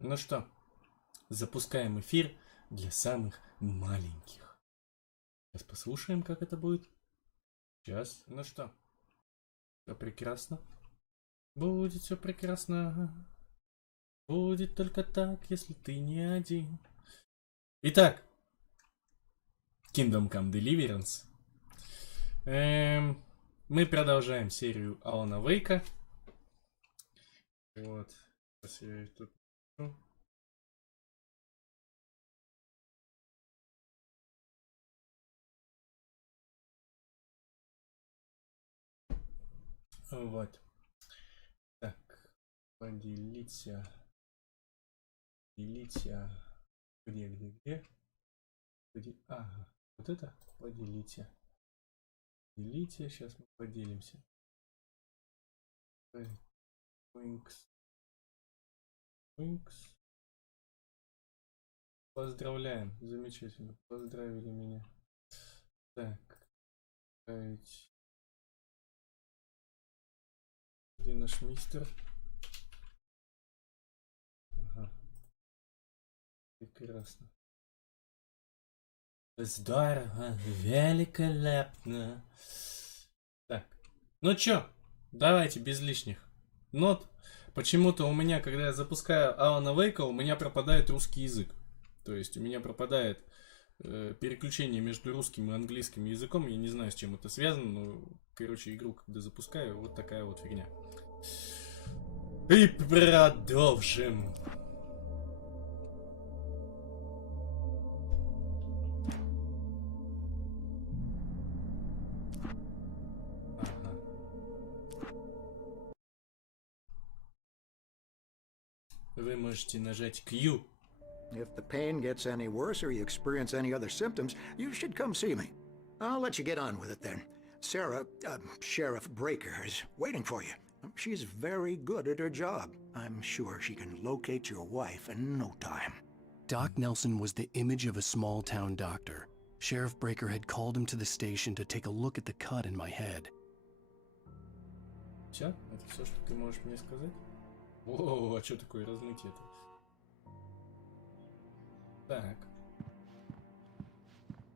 Ну что, запускаем эфир для самых маленьких. Сейчас послушаем, как это будет. Сейчас. Ну что, все прекрасно. Будет все прекрасно. Будет только так, если ты не один. Итак, Kingdom Come Deliverance. Мы продолжаем серию Алана Вейка. Вот. Сейчас я тут... Вот. Так. Поделиться. Делите. Где? Ага. Вот это поделите. Делите. Сейчас мы поделимся. Winx. Поздравляем. Замечательно. Поздравили меня. Так. Где наш мистер? Ага. Прекрасно. Здорово. Великолепно. Так. Ну чё? Давайте без лишних нот. Почему-то у меня, когда я запускаю Алана Вейка, у меня пропадает русский язык. То есть у меня пропадает переключение между русским и английским языком. Я не знаю, с чем это связано, но, короче, игру, когда запускаю, вот такая вот фигня. И продолжим. Ага. Вы можете нажать Q. If the pain gets any worse or you experience any other symptoms, you should come see me. I'll let you get on with it then. Sarah, Sheriff Breaker, is waiting for you. She's very good at her job. I'm sure she can locate your wife in no time. Doc Nelson was the image of a small-town doctor. Sheriff Breaker had called him to the station to take a look at the cut in my head. Все? Это все, что ты можешь мне сказать? О, а что такое размытие-то? Так.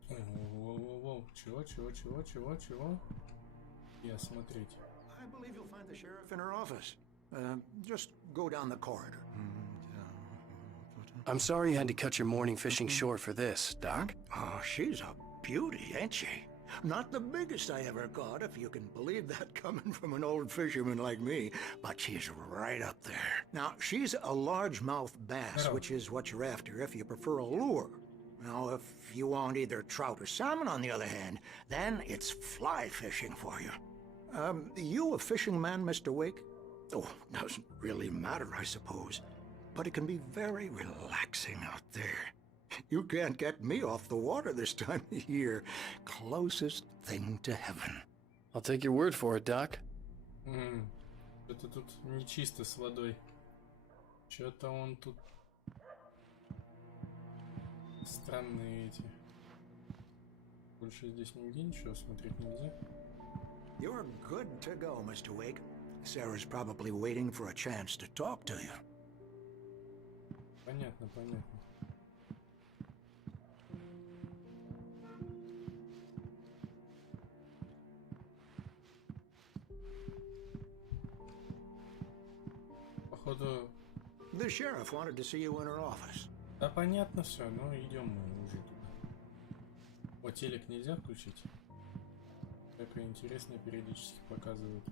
Воу-воу-воу. Чего? Я смотреть. I believe you'll find the sheriff in her office. Just go down the corridor. I'm sorry you had to cut your morning fishing short for this, Doc. Oh, she's a beauty, ain't she? Not the biggest I ever caught, if you can believe that coming from an old fisherman like me, but she's right up there. Now, she's a largemouth bass, which is what you're after if you prefer a lure. Now, if you want either trout or salmon, on the other hand, then it's fly fishing for you. You a fishing man, Mr. Wake? Oh, doesn't really matter, I suppose. But it can be very relaxing out there. You can't get me off the water this time of year. Closest thing to heaven. I'll take your word for it, Doc. Это тут не чисто с водой. Что-то он тут... Странные эти. Больше здесь нигде ничего смотреть нельзя. You're good to go, Mr. Wake. Sarah's probably waiting for a chance to talk to you. Понятно. Походу... The sheriff wanted to see you in her office. Да понятно все, ну идем мы уже туда. О, телек нельзя включить? Такое интересное периодически показывают.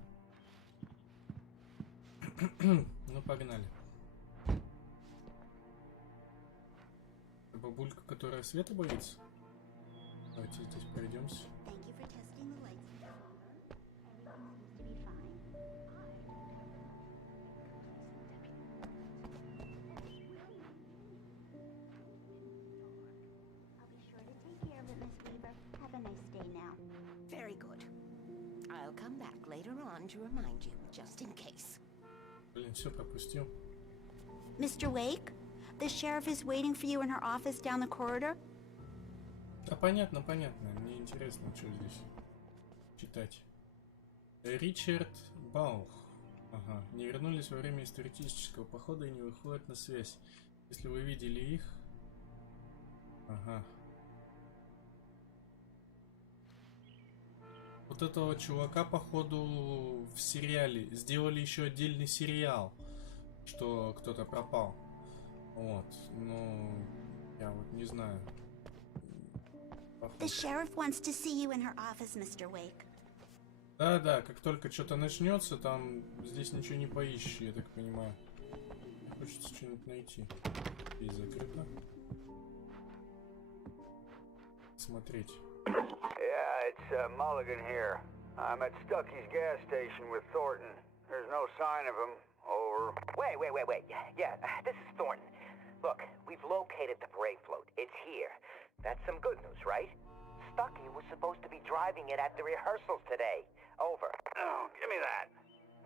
Ну погнали. Бабулька, которая света боится? Давайте здесь пройдемся. To remind you, just in case. Блин, все пропустил. Mr. Wake, the sheriff is waiting for you in her office down the corridor. Да понятно. Мне интересно, что здесь читать. Ричард Баух. Ага. Не вернулись во время исторического похода и не выходят на связь. Если вы видели их... Ага. Вот этого чувака, походу, в сериале. Сделали еще отдельный сериал, что кто-то пропал. Вот. Ну, я вот не знаю. The sheriff wants to see you in her office, Mr. Wake. Да, как только что-то начнется, там здесь ничего не поищешь, я так понимаю. Хочется что-нибудь найти. Здесь закрыто. Смотреть. Yeah, it's Mulligan here. I'm at Stucky's gas station with Thornton. There's no sign of him. Over. Wait. Yeah, this is Thornton. Look, we've located the parade float. It's here. That's some good news, right? Stucky was supposed to be driving it at the rehearsals today. Over. Oh, give me that.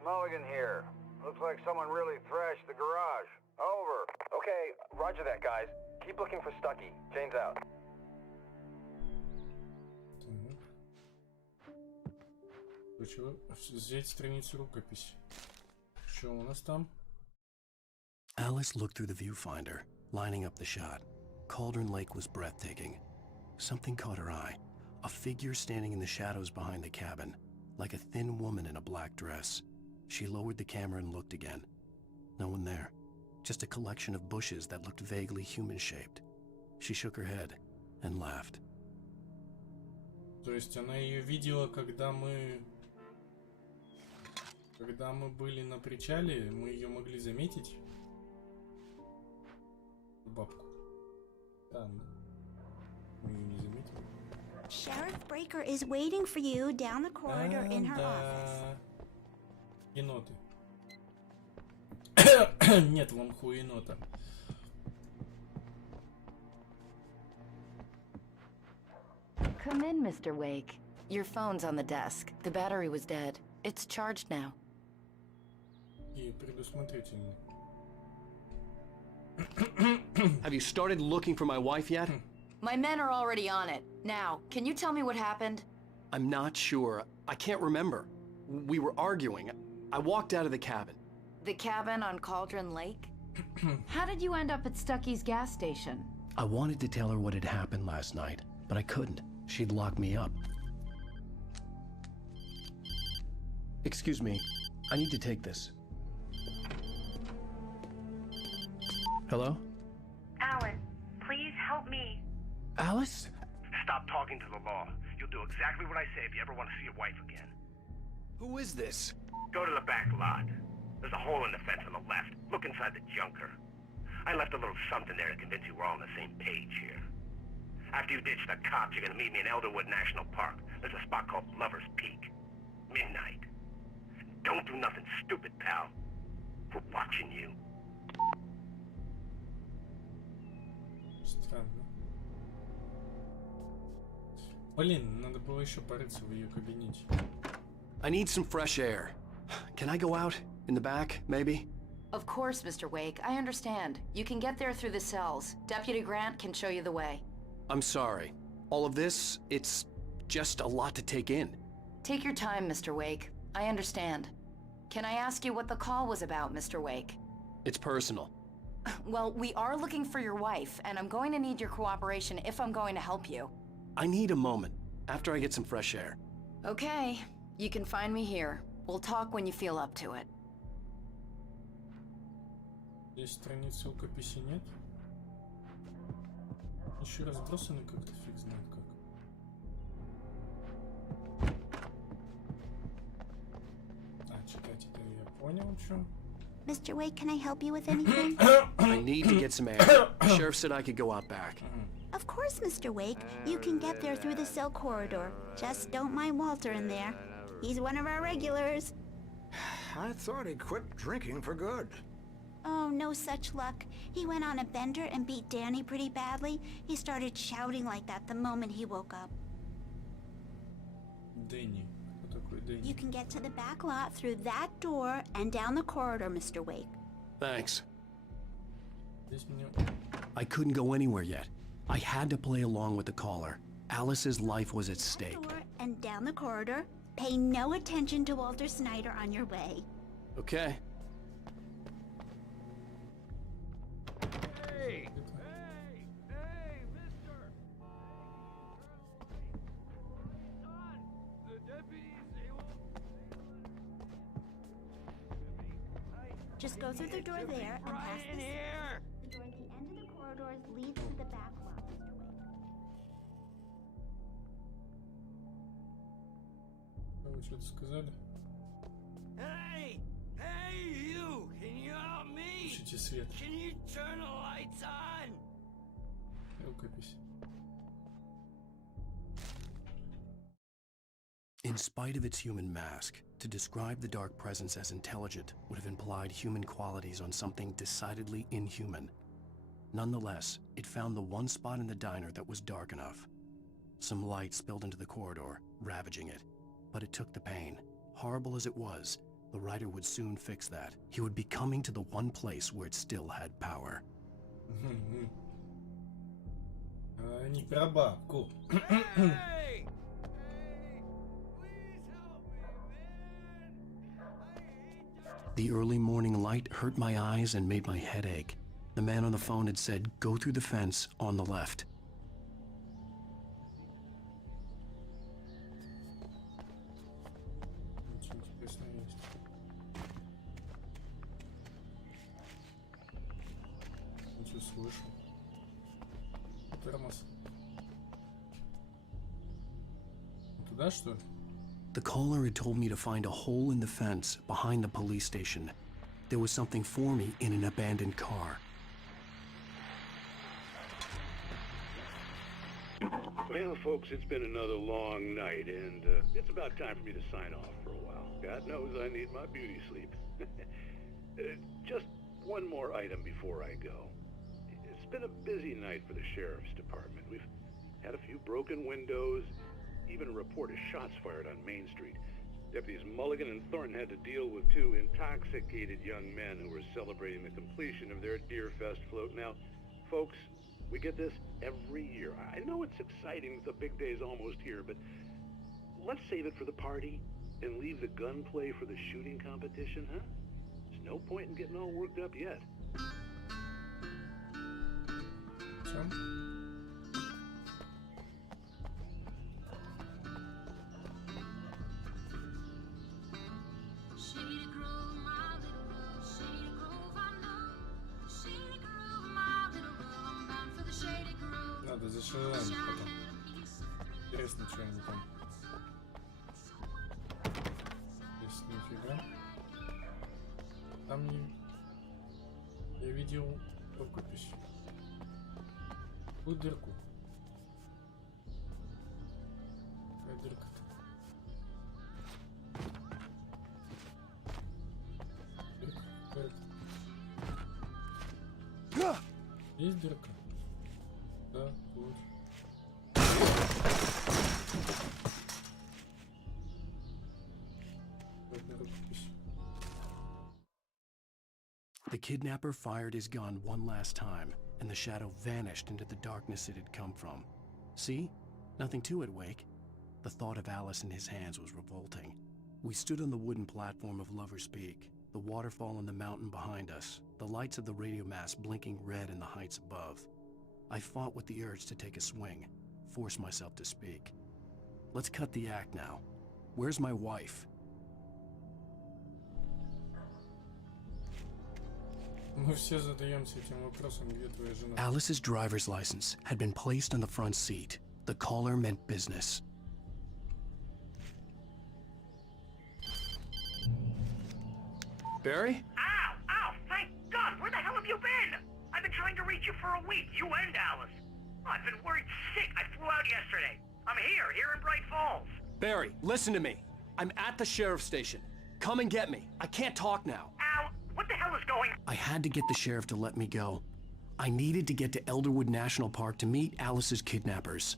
Mulligan here. Looks like someone really thrashed the garage. Over. Okay, roger that, guys. Keep looking for Stucky. Jane's out. Хочу взять страницу рукописи. Что у нас там? Alice looked through the viewfinder, lining up the shot. Cauldron Lake was breathtaking. Something caught her eye. A figure standing in the shadows behind the cabin, like a thin woman in a black dress. She lowered the camera and looked again. No one there. Just a collection of bushes that looked vaguely human-shaped. She shook her head and laughed. То есть она ее видела, когда мы были на причале, мы ее могли заметить. Бабку. Да, мы ее не заметили. Sheriff Breaker is waiting for you down the corridor in her office. Еноты. Нет, вам хуенота. Come in, Mr. Wake. Your phone's on the desk. The battery was dead. It's charged now. И предусмотрительно. Have you started looking for my wife yet? My men are already on it. Now, can you tell me what happened? I'm not sure. I can't remember. We were arguing. I walked out of the cabin. The cabin on Cauldron Lake? How did you end up at Stucky's gas station? I wanted to tell her what had happened last night, but I couldn't. She'd lock me up. Excuse me. I need to take this. Hello? Alan, please help me. Alice? Stop talking to the law. You'll do exactly what I say if you ever want to see your wife again. Who is this? Go to the back lot. There's a hole in the fence on the left. Look inside the junker. I left a little something there to convince you we're all on the same page here. After you ditch the cops, you're gonna meet me in Elderwood National Park. There's a spot called Lover's Peak. Midnight. Don't do nothing stupid, pal. We're watching you. Странно. Блин, надо было еще порыться в ее кабинете. I need some fresh air. Can I go out? In the back, maybe? Of course, Mr. Wake. I understand. You can get there through the cells. Deputy Grant can show you the way. I'm sorry. All of this, it's just a lot to take in. Take your time, Mr. Wake. I understand. Can I ask you what the call was about, Mr. Wake? It's personal. Well, we are looking for your wife, and I'm going to need your cooperation if I'm going to help you. I need a moment, after I get some fresh air. Okay. You can find me here. We'll talk when you feel up to it. Здесь страницы рукописи нет. Еще разбросаны как-то, фиг знает как. А, читать это я понял, в чем. Mr. Wake, can I help you with anything? I need to get some air. The sheriff said I could go out back. Of course, Mr. Wake. You can get there through the cell corridor. Just don't mind Walter in there. He's one of our regulars. I thought he quit drinking for good. Oh, no such luck. He went on a bender and beat Danny pretty badly. He started shouting like that the moment he woke up. Дэнни. Кто такой Дэнни? You can get to the back lot through that door and down the corridor, Mr. Wake. Thanks. Здесь мне... I couldn't go anywhere yet. I had to play along with the caller. Alice's life was at stake. Door and down the corridor. Pay no attention to Walter Snyder on your way. Okay. Hey! Hey, mister! Son, the deputies, they won't... Just go through the door there and pass the here! The door at the end of the corridors leads to the back lot, Mr. Wake. Вы что-то сказали? Hey! Hey, you! Can you help me? Включите свет. Can you turn the lights on? Рукопись. In spite of its human mask, to describe the dark presence as intelligent would have implied human qualities on something decidedly inhuman. Nonetheless, it found the one spot in the diner that was dark enough. Some light spilled into the corridor, ravaging it. But it took the pain. Horrible as it was, the writer would soon fix that. He would be coming to the one place where it still had power. Не про бабку. Hey! The early morning light hurt my eyes and made my head ache. The man on the phone had said, "Go through the fence on the left." Ничего интересного есть. Ничего слышу. Термос. Туда, что ли? The caller had told me to find a hole in the fence behind the police station. There was something for me in an abandoned car. Well, folks, it's been another long night, and it's about time for me to sign off for a while. God knows I need my beauty sleep. Just one more item before I go. It's been a busy night for the Sheriff's Department. We've had a few broken windows, even a report of shots fired on Main Street. Deputies Mulligan and Thornton had to deal with two intoxicated young men who were celebrating the completion of their Deerfest float. Now, folks, we get this every year. I know it's exciting that the big day's almost here, but let's save it for the party and leave the gunplay for the shooting competition, huh? There's no point in getting all worked up yet. Все? Надо зашиваем потом. Интересно, что они там. Здесь нифига. Там не... Я видел рукопись. Какую дырку? Какая дырка-то? Дырка какая-то. Есть дырка? Да, вот. The kidnapper fired his gun one last time, and the shadow vanished into the darkness it had come from. See? Nothing to it, Wake. The thought of Alice in his hands was revolting. We stood on the wooden platform of Lover's Peak, the waterfall in the mountain behind us, the lights of the radio mast blinking red in the heights above. I fought with the urge to take a swing, force myself to speak. Let's cut the act now. Where's my wife? Мы все задаемся этим вопросом, где твоя жена? Alice's driver's license had been placed on the front seat. The caller meant business. Barry? Ow! Ow! Thank God! Where the hell have you been? I've been trying to reach you for a week, you and Alice. Oh, I've been worried sick. I flew out yesterday. I'm here in Bright Falls. Barry, listen to me. I'm at the sheriff's station. Come and get me. I can't talk now. Ow! What the hell is going on? I had to get the sheriff to let me go. I needed to get to Elderwood National Park to meet Alice's kidnappers.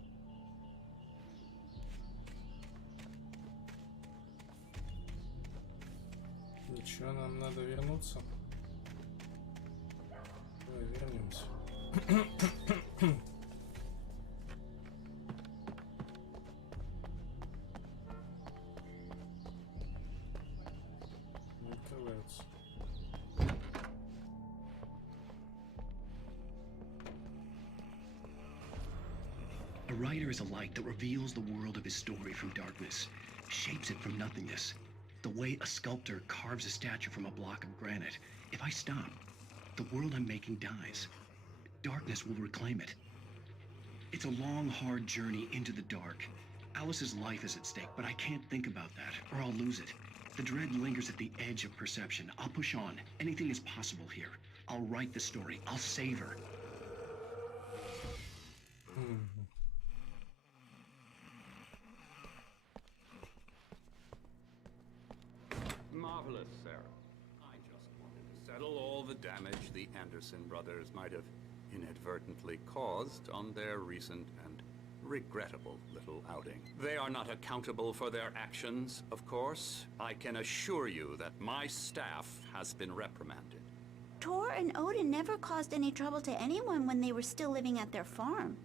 Ничего, нам надо вернуться. Давай вернемся. Не открывается. A writer is a light that reveals the world of his story from darkness, shapes it from nothingness. The way a sculptor carves a statue from a block of granite. If I stop, the world I'm making dies. Darkness will reclaim it. It's a long, hard journey into the dark. Alice's life is at stake, but I can't think about that, or I'll lose it. The dread lingers at the edge of perception. I'll push on. Anything is possible here. I'll write the story. I'll save her. Marvelous, Sarah. I just wanted to settle all the damage the Anderson brothers might have inadvertently caused on their recent and regrettable little outing. They are not accountable for their actions, of course. I can assure you that my staff has been reprimanded. Tor and Odin never caused any trouble to anyone when they were still living at their farm.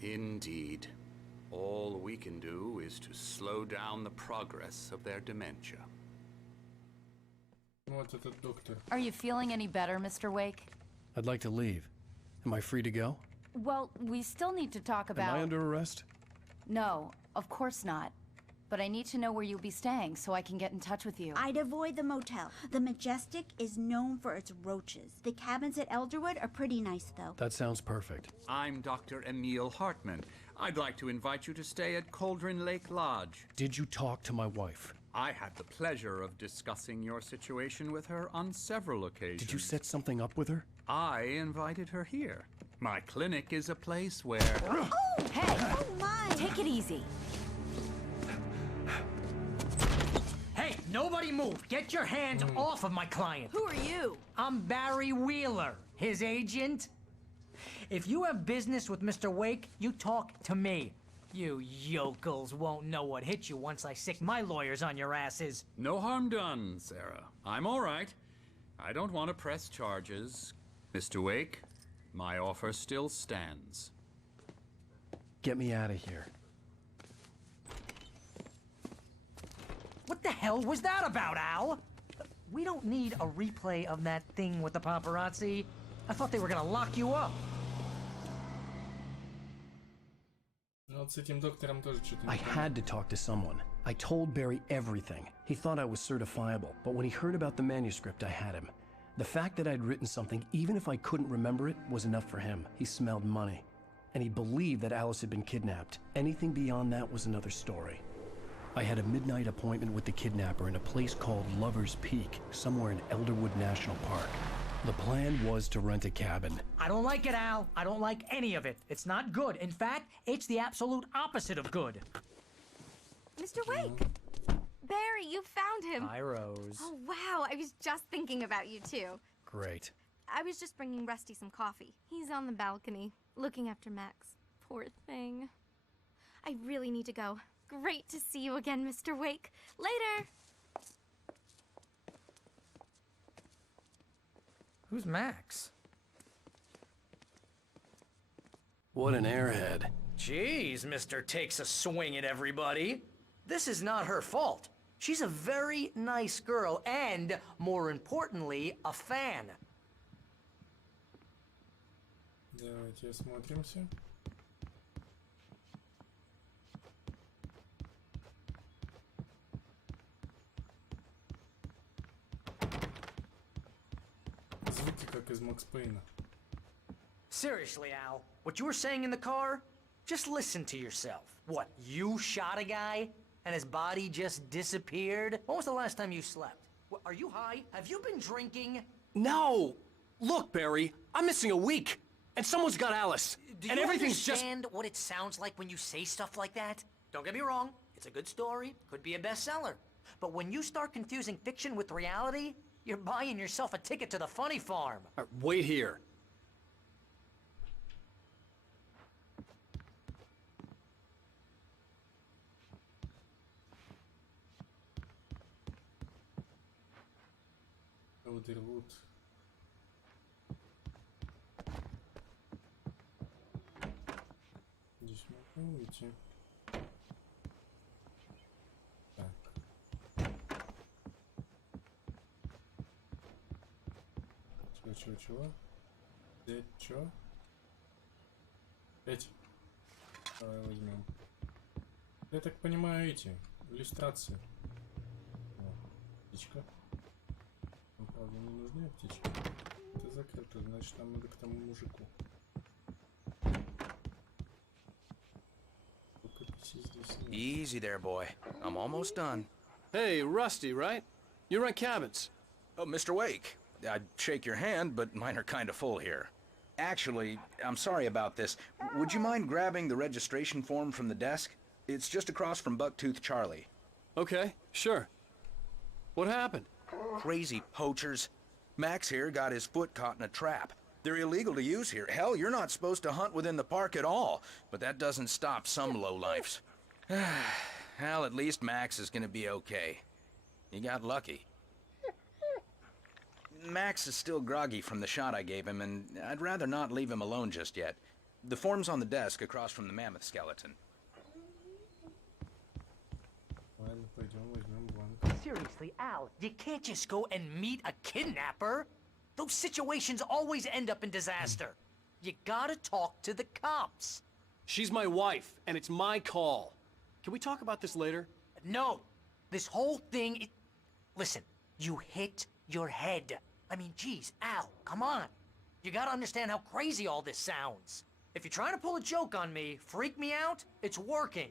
Indeed. All we can do is to slow down the progress of their dementia. Вот этот доктор. Are you feeling any better, Mr. Wake? I'd like to leave. Am I free to go? Well, we still need to talk about... Am I under arrest? No, of course not. But I need to know where you'll be staying so I can get in touch with you. I'd avoid the motel. The Majestic is known for its roaches. The cabins at Elderwood are pretty nice, though. That sounds perfect. I'm Dr. Emil Hartman. I'd like to invite you to stay at Cauldron Lake Lodge. Did you talk to my wife? I had the pleasure of discussing your situation with her on several occasions. Did you set something up with her? I invited her here. My clinic is a place where... Oh! Hey! Oh, my! Take it easy. Hey, nobody move! Get your hands off of my client! Who are you? I'm Barry Wheeler, his agent. If you have business with Mr. Wake, you talk to me. You yokels won't know what hit you once I sick my lawyers on your asses. No harm done, Sarah. I'm all right. I don't want to press charges. Mr. Wake, my offer still stands. Get me out of here. What the hell was that about, Al? We don't need a replay of that thing with the paparazzi. I thought they were gonna lock you up. Вот с этим доктором тоже что-то I had to talk to someone. I told Barry everything. He thought I was certifiable, but when he heard about the manuscript, I had him. The fact that I'd written something, even if I couldn't remember it, was enough for him. He smelled money. And he believed that Alice had been kidnapped. Anything beyond that was another story. I had a midnight appointment with the kidnapper in a place called Lover's Peak, somewhere in Elderwood National Park. The plan was to rent a cabin. I don't like it, Al. I don't like any of it. It's not good. In fact, it's the absolute opposite of good. Mr. Wake! Barry, you found him! Hi, Rose. Oh, wow. I was just thinking about you, too. Great. I was just bringing Rusty some coffee. He's on the balcony, looking after Max. Poor thing. I really need to go. Great to see you again, Mr. Wake. Later! Who's Max? What an airhead. Jeez, Mr. Takes a swing at everybody. This is not her fault. She's a very nice girl and, more importantly, a fan. Давайте осмотримся. Звуки как из Макс Пейна. Seriously, Al, what you were saying in the car? Just listen to yourself. What, you shot a guy and his body just disappeared? When was the last time you slept? What, are you high? Have you been drinking? No! Look, Barry, I'm missing a week, and someone's got Alice, Do and you everything's just... understand what it sounds like when you say stuff like that? Don't get me wrong, it's a good story, could be a bestseller. But when you start confusing fiction with reality, you're buying yourself a ticket to the funny farm. Wait here. Elderwood. Здесь могу уйти. Так. Чего? Чё? Опять? Давай возьмем. Я так понимаю, эти иллюстрации. О, птичка. Нам, правда, не нужны птички. Это закрыто, значит, нам надо к тому мужику. Easy there, boy. I'm almost done. Hey, Rusty, right? You rent cabins. Oh, Mr. Wake. I'd shake your hand, but mine are kind of full here. Actually, I'm sorry about this. Would you mind grabbing the registration form from the desk? It's just across from Bucktooth Charlie. Okay, sure. What happened? Crazy poachers. Max here got his foot caught in a trap. They're illegal to use here. Hell, you're not supposed to hunt within the park at all. But that doesn't stop some lowlifes. Well, at least Max is gonna be okay. You got lucky. Max is still groggy from the shot I gave him, and I'd rather not leave him alone just yet. The form's on the desk across from the mammoth skeleton. Ладно, пойдем возьмем бланк. Seriously, Al, you can't just go and meet a kidnapper. Those situations always end up in disaster. You gotta talk to the cops. She's my wife, and it's my call. Can we talk about this later? No. This whole thing... Listen, you hit your head. I mean, geez, Al, come on. You gotta understand how crazy all this sounds. If you're trying to pull a joke on me, freak me out, it's working.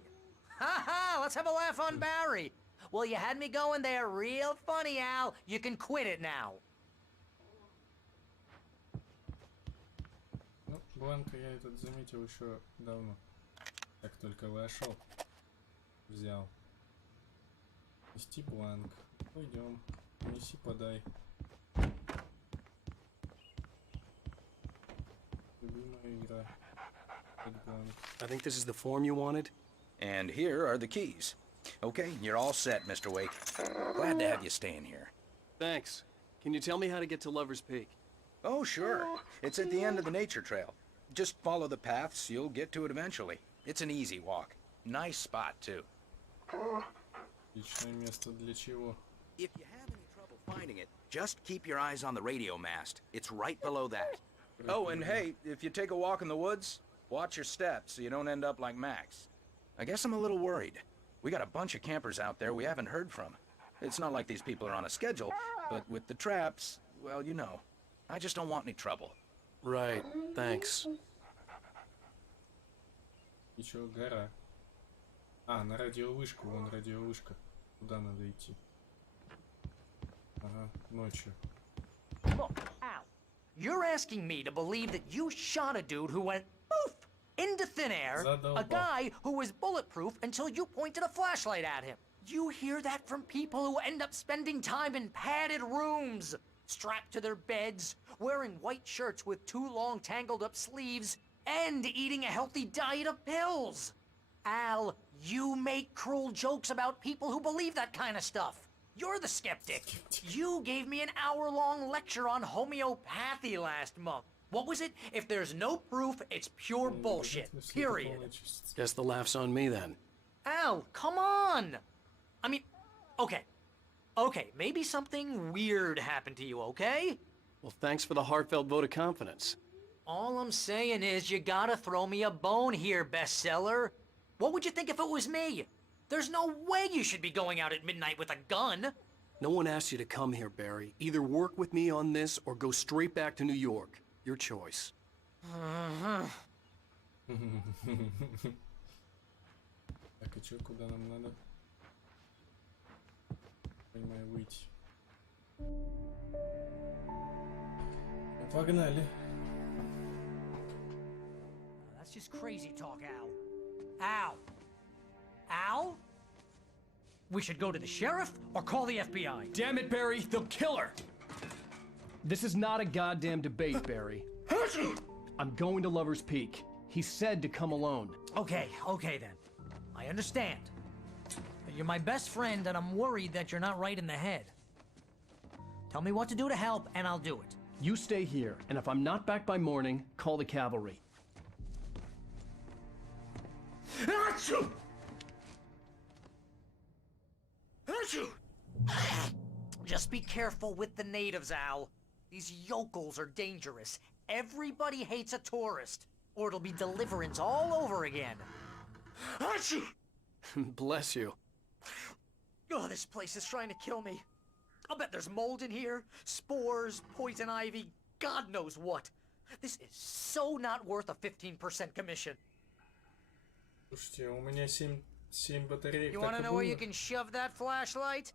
Ha ha, let's have a laugh on Barry. Well, you had me going there real funny, Al. You can quit it now. Ну, бланка я этот заметил еще давно. Как только вошел. Взял. Нести бланк. Пойдем. Неси, подай. Любимая игра. I think this is the form you wanted. And here are the keys. Okay, you're all set, Mr. Wake. Glad to have you staying here. Thanks. Can you tell me how to get to Lover's Peak? Oh, sure. It's at the end of the nature trail. Just follow the paths, you'll get to it eventually. It's an easy walk. Nice spot, too. Отличное место для чего? If you have any trouble finding it, just keep your eyes on the radio mast. It's right below that. Oh, and hey, if you take a walk in the woods, watch your steps so you don't end up like Max. I guess I'm a little worried. We got a bunch of campers out there we haven't heard from. It's not like these people are on a schedule, but with the traps, well, you know. I just don't want any trouble. Right, thanks. Еще гора. А, на радиовышку, вон радиовышка. Куда надо идти? Ага, ночью. Look, Al, you're asking me to believe that you shot a dude who went poof into thin air, a guy who was bulletproof until you pointed a flashlight at him. You hear that from people who end up spending time in padded rooms, strapped to their beds, wearing white shirts with too long tangled up sleeves, and eating a healthy diet of pills. Al, you make cruel jokes about people who believe that kind of stuff. You're the skeptic. You gave me an hour-long lecture on homeopathy last month. What was it? If there's no proof, it's pure bullshit. Period. Guess the laugh's on me then. Al, come on! I mean, okay. Okay, maybe something weird happened to you, okay? Well, thanks for the heartfelt vote of confidence. All I'm saying is you gotta throw me a bone here, bestseller. What would you think if it was me? There's no way you should be going out at midnight with a gun. No one asked you to come here, Barry. Either work with me on this or go straight back to New York. Your choice. Так, и чё, куда нам надо? Понимаю, выйти. Погнали. That's just crazy talk, Al. Al? Al? We should go to the sheriff or call the FBI. Damn it, Barry, they'll kill her! This is not a goddamn debate, Barry. I'm going to Lover's Peak. He said to come alone. Okay then. I understand. You're my best friend, and I'm worried that you're not right in the head. Tell me what to do to help, and I'll do it. You stay here, and if I'm not back by morning, call the cavalry. Achoo! Just be careful with the natives, Al. These yokels are dangerous. Everybody hates a tourist, or it'll be Deliverance all over again. Achoo! Bless you. Oh, this place is trying to kill me. I'll bet there's mold in here, spores, poison ivy, God knows what. This is so not worth a 15% commission. Слушайте, у меня 7 батареек. You wanna know where you can shove that flashlight?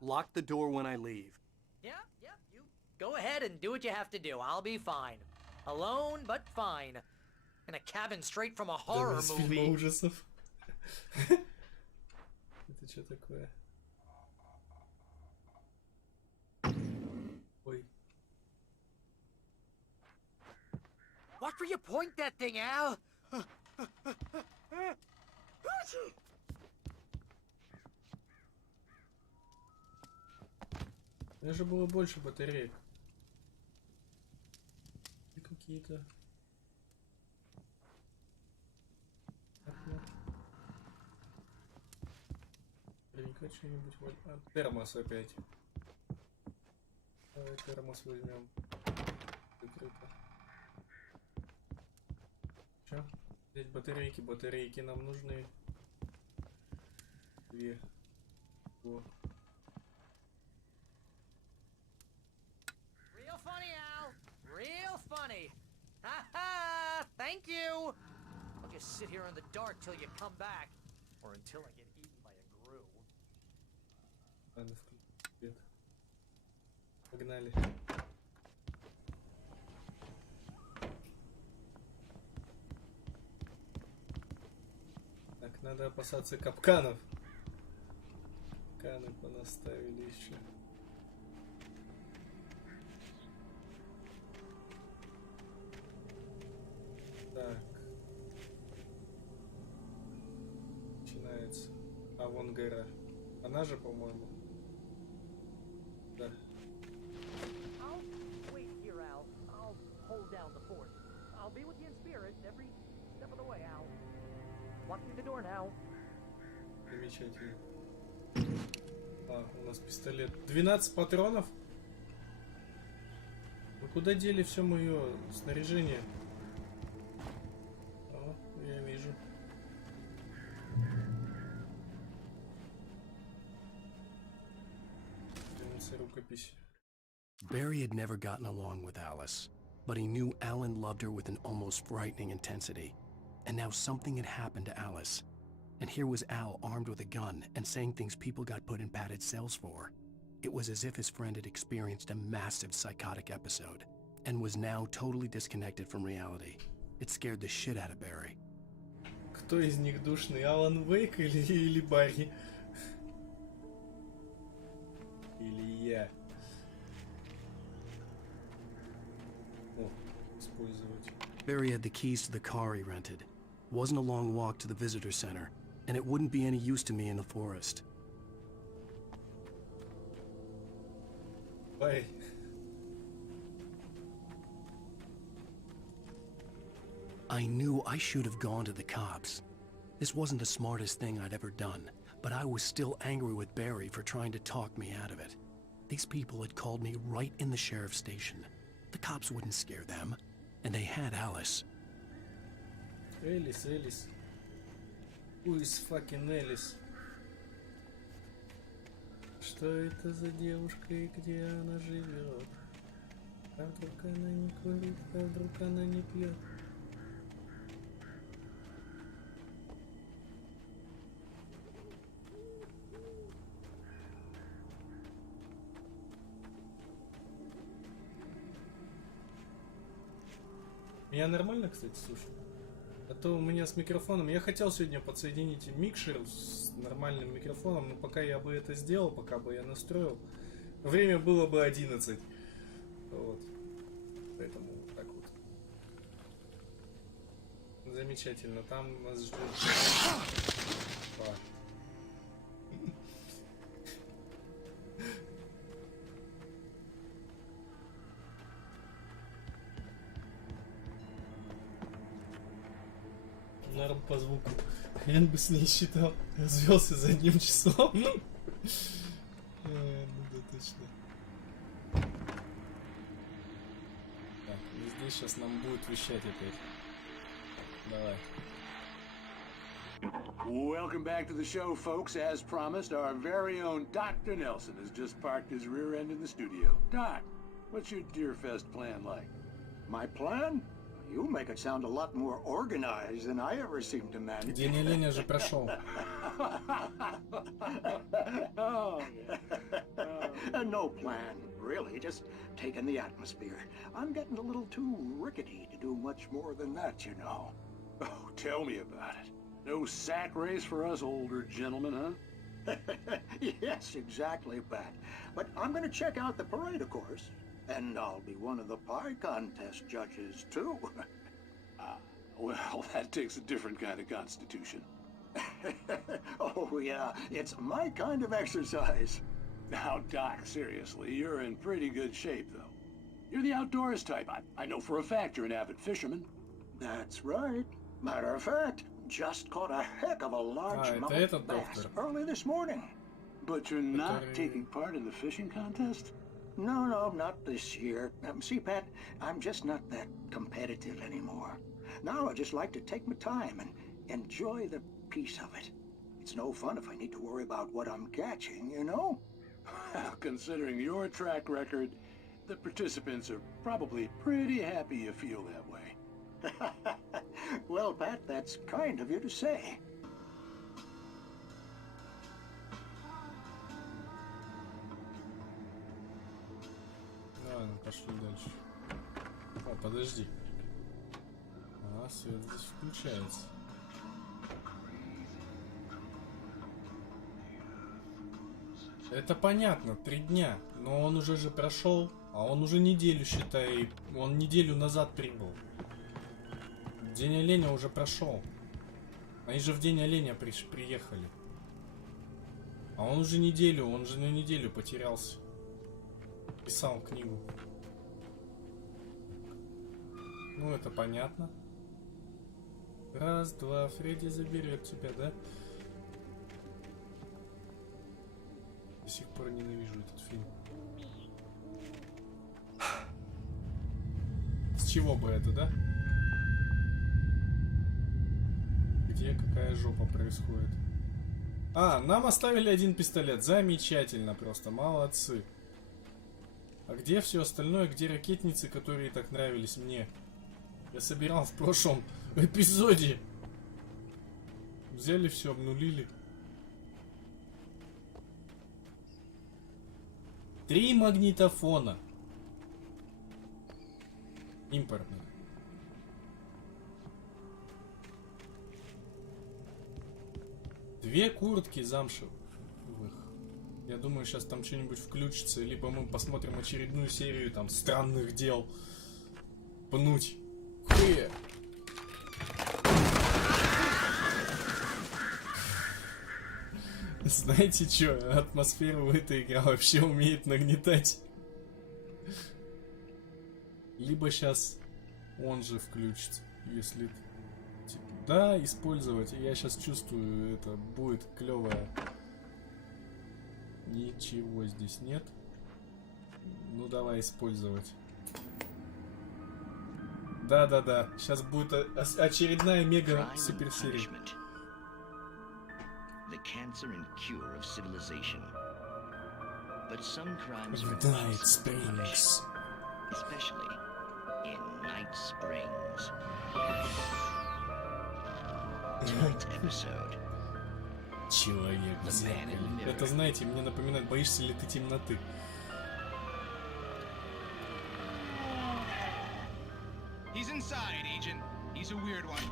Lock the door when I leave. Yeah, you go ahead and do what you have to do. I'll be fine. Alone, but fine. In a cabin straight from a horror Из фильма movie. ужасов. Это что такое? Ой. Watch where you point that thing, Al. У меня же было больше батареек. И какие-то... Наверняка что-нибудь... А, термос опять. Давай термос возьмем. Закрыто. Че? Здесь батарейки. Батарейки нам нужны. 2. Во. Real funny, Al. Real funny. Ha ha! Thank you. I'll just sit here in the dark till you come back, or until I get eaten by a grue. Ладно, включи. Погнали. Так, надо опасаться капканов. Капканы понаставили еще. Так. Начинается. А вон гора. Она же, по-моему. Да. I'll wait here, Al. I'll hold down the fort. I'll be with you in spirit every step of the way, Al. Walk through the door now. Замечательно. А, у нас пистолет. 12 патронов? Ну куда дели все мое снаряжение? О, я вижу. Рукопись. Barry had never gotten along with Alice, but he knew Alan loved her with an almost frightening intensity. And now something had happened to Alice. And here was Al armed with a gun and saying things people got put in padded cells for. It was as if his friend had experienced a massive psychotic episode and was now totally disconnected from reality. It scared the shit out of Barry. Кто из них душный, Алан Вейк или Барри? Или я? О, использовать. Barry had the keys to the car he rented. Wasn't a long walk to the visitor center, and it wouldn't be any use to me in the forest. Bye. I knew I should have gone to the cops. This wasn't the smartest thing I'd ever done, but I was still angry with Barry for trying to talk me out of it. These people had called me right in the sheriff's station. The cops wouldn't scare them, and they had Alice. Элис. Who is fucking Элис? Что это за девушка и где она живет? А вдруг она не курит, а вдруг она не пьет? Меня нормально, кстати, слушай. А то у меня с микрофоном... Я хотел сегодня подсоединить микшер с нормальным микрофоном, но пока я бы это сделал, пока бы я настроил, время было бы 11. Вот. Поэтому так вот. Замечательно. Там нас ждет... Норм по звуку. Хрен бы с ней считал. Развелся за одним часом. Ну да точно. Так, и здесь сейчас нам будет вещать опять. Давай. Welcome back to the show, folks. As promised, our very own Dr. Nelson has just parked his rear end in the studio. Doc, what's your Deerfest plan like? My plan? You make it sound a lot more organized than I ever seem to manage. День оленя же прошел. Oh, yeah. No plan, really. Just taking the atmosphere. I'm getting a little too rickety to do much more than that, you know. Oh, tell me about it. No sack race for us older gentlemen, huh? Yes, exactly, Pat. But I'm going to check out the parade, of course. And I'll be one of the pie contest judges, too. Well, that takes a different kind of constitution. Oh, yeah. It's my kind of exercise. Now, Doc, seriously, you're in pretty good shape, though. You're the outdoors type. I know for a fact you're an avid fisherman. That's right. Matter of fact, just caught a heck of a largemouth bass early this morning. But you're not taking part in the fishing contest? No, not this year. See, Pat, I'm just not that competitive anymore. Now I just like to take my time and enjoy the peace of it. It's no fun if I need to worry about what I'm catching, you know? Well, considering your track record, the participants are probably pretty happy you feel that way. Well, Pat, that's kind of you to say. Ладно, пошли дальше. О, подожди. А, свет здесь включается. Это понятно, 3 дня. Но он уже же прошел, а он уже неделю, считай, он неделю назад прибыл. День оленя уже прошел. Они же в день оленя приехали. А он уже неделю, он же на неделю потерялся. Писал книгу. Ну, это понятно. Раз, два, Фредди заберет тебя, да? До сих пор ненавижу этот фильм. С чего бы это, да? Где какая жопа происходит? А, нам оставили 1 пистолет. Замечательно просто, молодцы. А где все остальное? Где ракетницы, которые так нравились мне? Я собирал в прошлом эпизоде. Взяли все, обнулили. 3 магнитофона. Импортных. Две куртки замшевых. Я думаю, сейчас там что-нибудь включится, либо мы посмотрим очередную серию там странных дел. Пнуть. Хуя. Знаете что? Атмосферу эта игра вообще умеет нагнетать. Либо сейчас он же включится, если... Да, использовать. Я сейчас чувствую, это будет клевое. Ничего здесь нет. Ну давай использовать. Да. Сейчас будет очередная мега супер серия. The cancer and cure of civilization. But some crimes are Night Springs. Especially in Night Springs. Tonight's episode. Человек в зеркале. Это, знаете, мне напоминает, боишься ли ты темноты? He's inside, Agent. He's a weird one.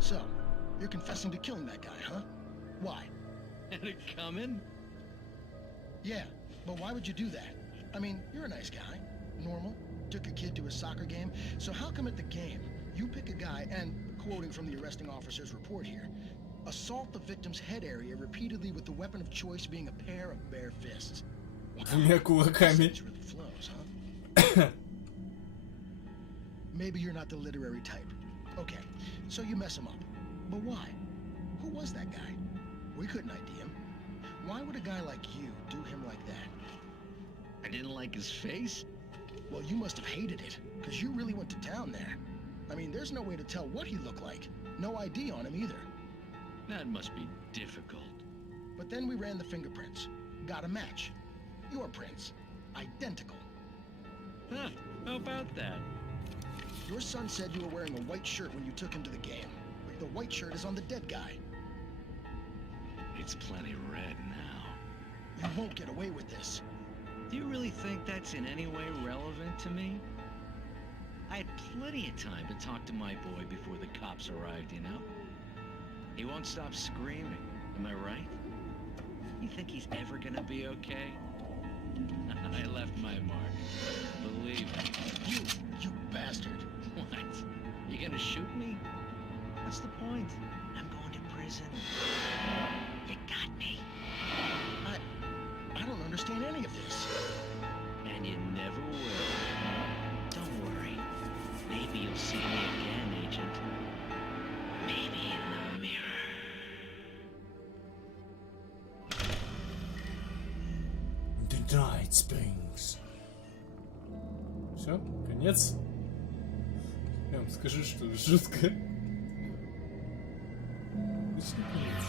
So, you're confessing to killing that guy, huh? Why? Had it coming? Yeah, but why would you do that? I mean, you're a nice guy. Normal. Took your kid to a soccer game. So how come at the game, you pick a guy and, quoting from the arresting officer's report here, assault the victim's head area repeatedly with the weapon of choice being a pair of bare fists? Двумя кулаками. Really flows, huh? Maybe you're not the literary type. Okay, so you mess him up. But why? Who was that guy? We couldn't ID him. Why would a guy like you do him like that? I didn't like his face? Well, you must have hated it, because you really went to town there. I mean, there's no way to tell what he looked like. No ID on him either. That must be difficult. But then we ran the fingerprints. Got a match. Your prints. Identical. Huh, how about that? Your son said you were wearing a white shirt when you took him to the game. The white shirt is on the dead guy. It's plenty red now. You won't get away with this. Do you really think that's in any way relevant to me? I had plenty of time to talk to my boy before the cops arrived, you know? He won't stop screaming, am I right? You think he's ever gonna be okay? I left my mark. Believe me. You bastard. What? You gonna shoot me? What's the point? I'm going to prison. You got me. I don't understand any of this. And you never will. Don't worry. Maybe you'll see me again, Agent. Maybe in the mirror. The Night Springs. Все, конец. Я вам скажу, что жутко. Точно конец.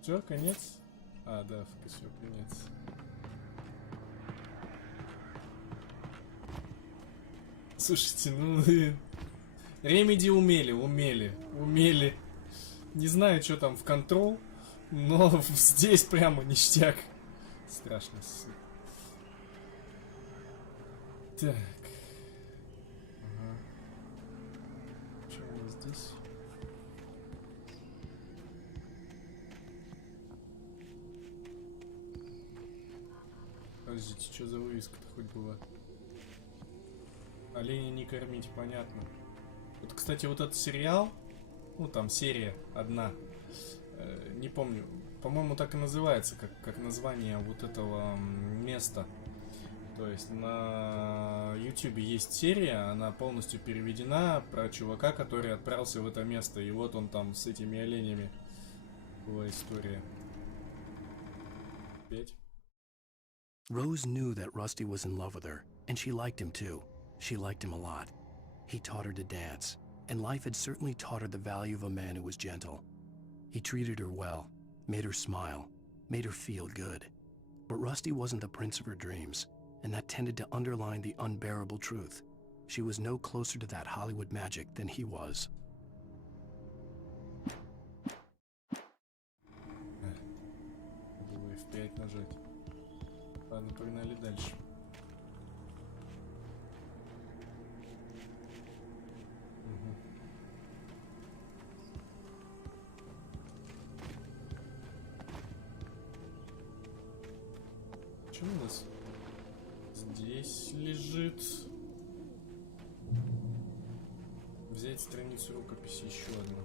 Все, конец? А, да, все, конец. Слушайте, ну... Ремеди умели. Не знаю, что там в Control, но здесь прямо ништяк. Страшно. Так. Ага. Что у нас здесь? Подождите, что за вывеска-то хоть была? Оленя не кормить, понятно. Вот, кстати, вот этот сериал, ну там серия одна, не помню, по-моему, так и называется, как название вот этого места. То есть на YouTube есть серия, она полностью переведена про чувака, который отправился в это место, и вот он там с этими оленями. Была история. Опять. Rose knew that Rusty was in love with her, and she liked him too. She liked him a lot. He taught her to dance, and life had certainly taught her the value of a man who was gentle. He treated her well, made her smile, made her feel good. But Rusty wasn't the prince of her dreams, and that tended to underline the unbearable truth. She was no closer to that Hollywood magic than he was. Было F5 нажать. Ладно, погнали дальше. Что у нас здесь лежит? Взять страницу рукописи, еще одну.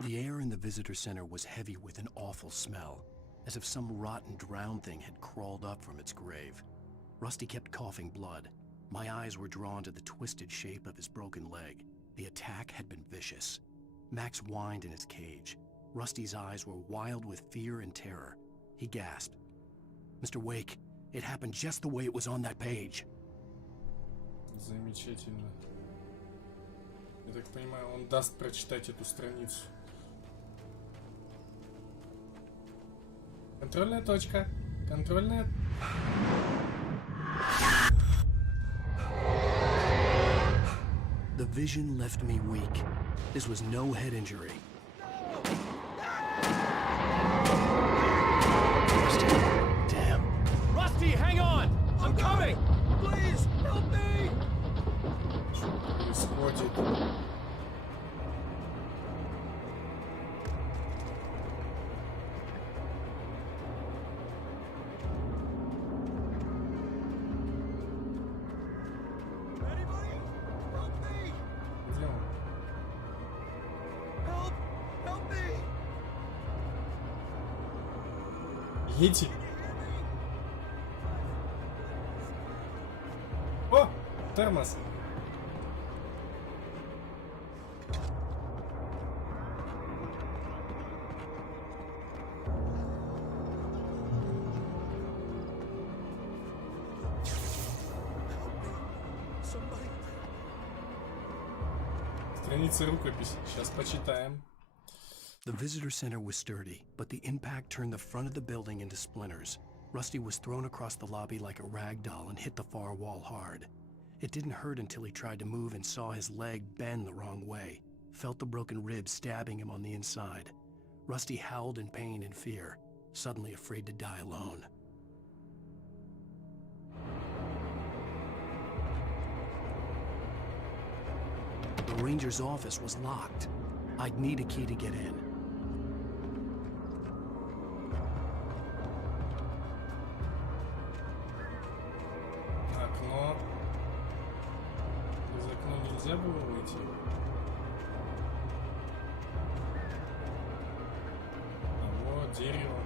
The air in the visitor center was heavy with an awful smell, as if some rotten drowned thing had crawled up from its grave. Rusty kept coughing blood. My eyes were drawn to the twisted shape of his broken leg. The attack had been vicious. Max whined in his cage. Rusty's eyes were wild with fear and terror. He gasped. Mr. Wake, it happened just the way it was on that page. Замечательно. Я так понимаю, он даст прочитать эту страницу. Контрольная точка. Контрольная... The vision left me weak. This was no head injury. Damn. Rusty, hang on! I'm coming! Please, help me! Что происходит? Едете? О! Термос! Страница рукописи. Сейчас почитаем. The visitor center was sturdy, but the impact turned the front of the building into splinters. Rusty was thrown across the lobby like a rag doll and hit the far wall hard. It didn't hurt until he tried to move and saw his leg bend the wrong way, felt the broken ribs stabbing him on the inside. Rusty howled in pain and fear, suddenly afraid to die alone. The ranger's office was locked. I'd need a key to get in. Окно. Из окна нельзя было выйти? А вот дерево.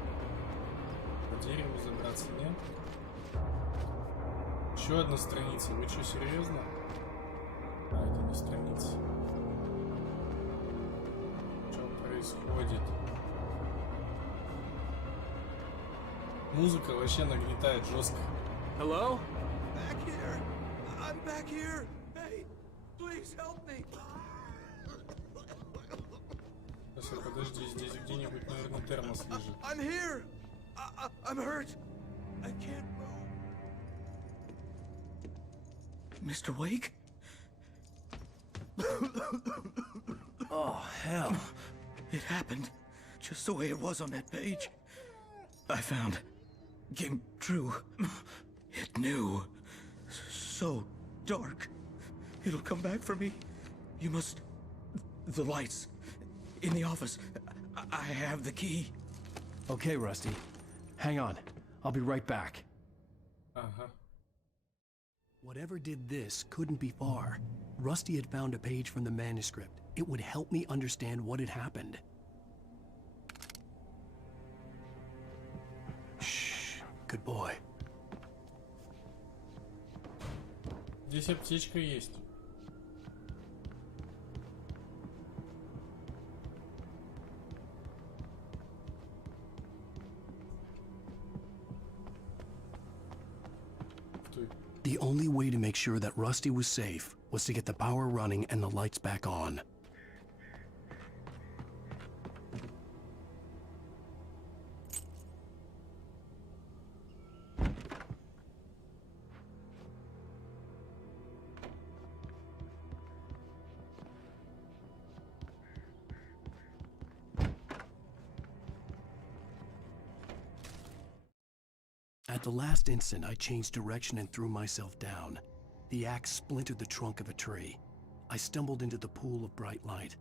По дереву забраться нет? Еще одна страница. Вы что, серьезно? А, это не страница. Что происходит? Музыка вообще нагнетает жестко. Hello? Back here. I'm back here. Hey, please help me. Сейчас, подожди, здесь где-нибудь, наверное, термос лежит. I'm here. I'm hurt. I can't move. Mr. Wake? Oh, hell. It happened just the way it was on that page. I found. Came true. It knew. So dark. It'll come back for me. You must... The lights. In the office. I have the key. Okay, Rusty. Hang on. I'll be right back. Uh-huh. Whatever did this couldn't be far. Rusty had found a page from the manuscript. It would help me understand what had happened. Shh. Good boy. Здесь аптечка есть. The only way to make sure that Rusty was safe was to get the power running and the lights back on. At the last instant, I changed direction and threw myself down. The axe splintered the trunk of a tree. I stumbled into the pool of bright light.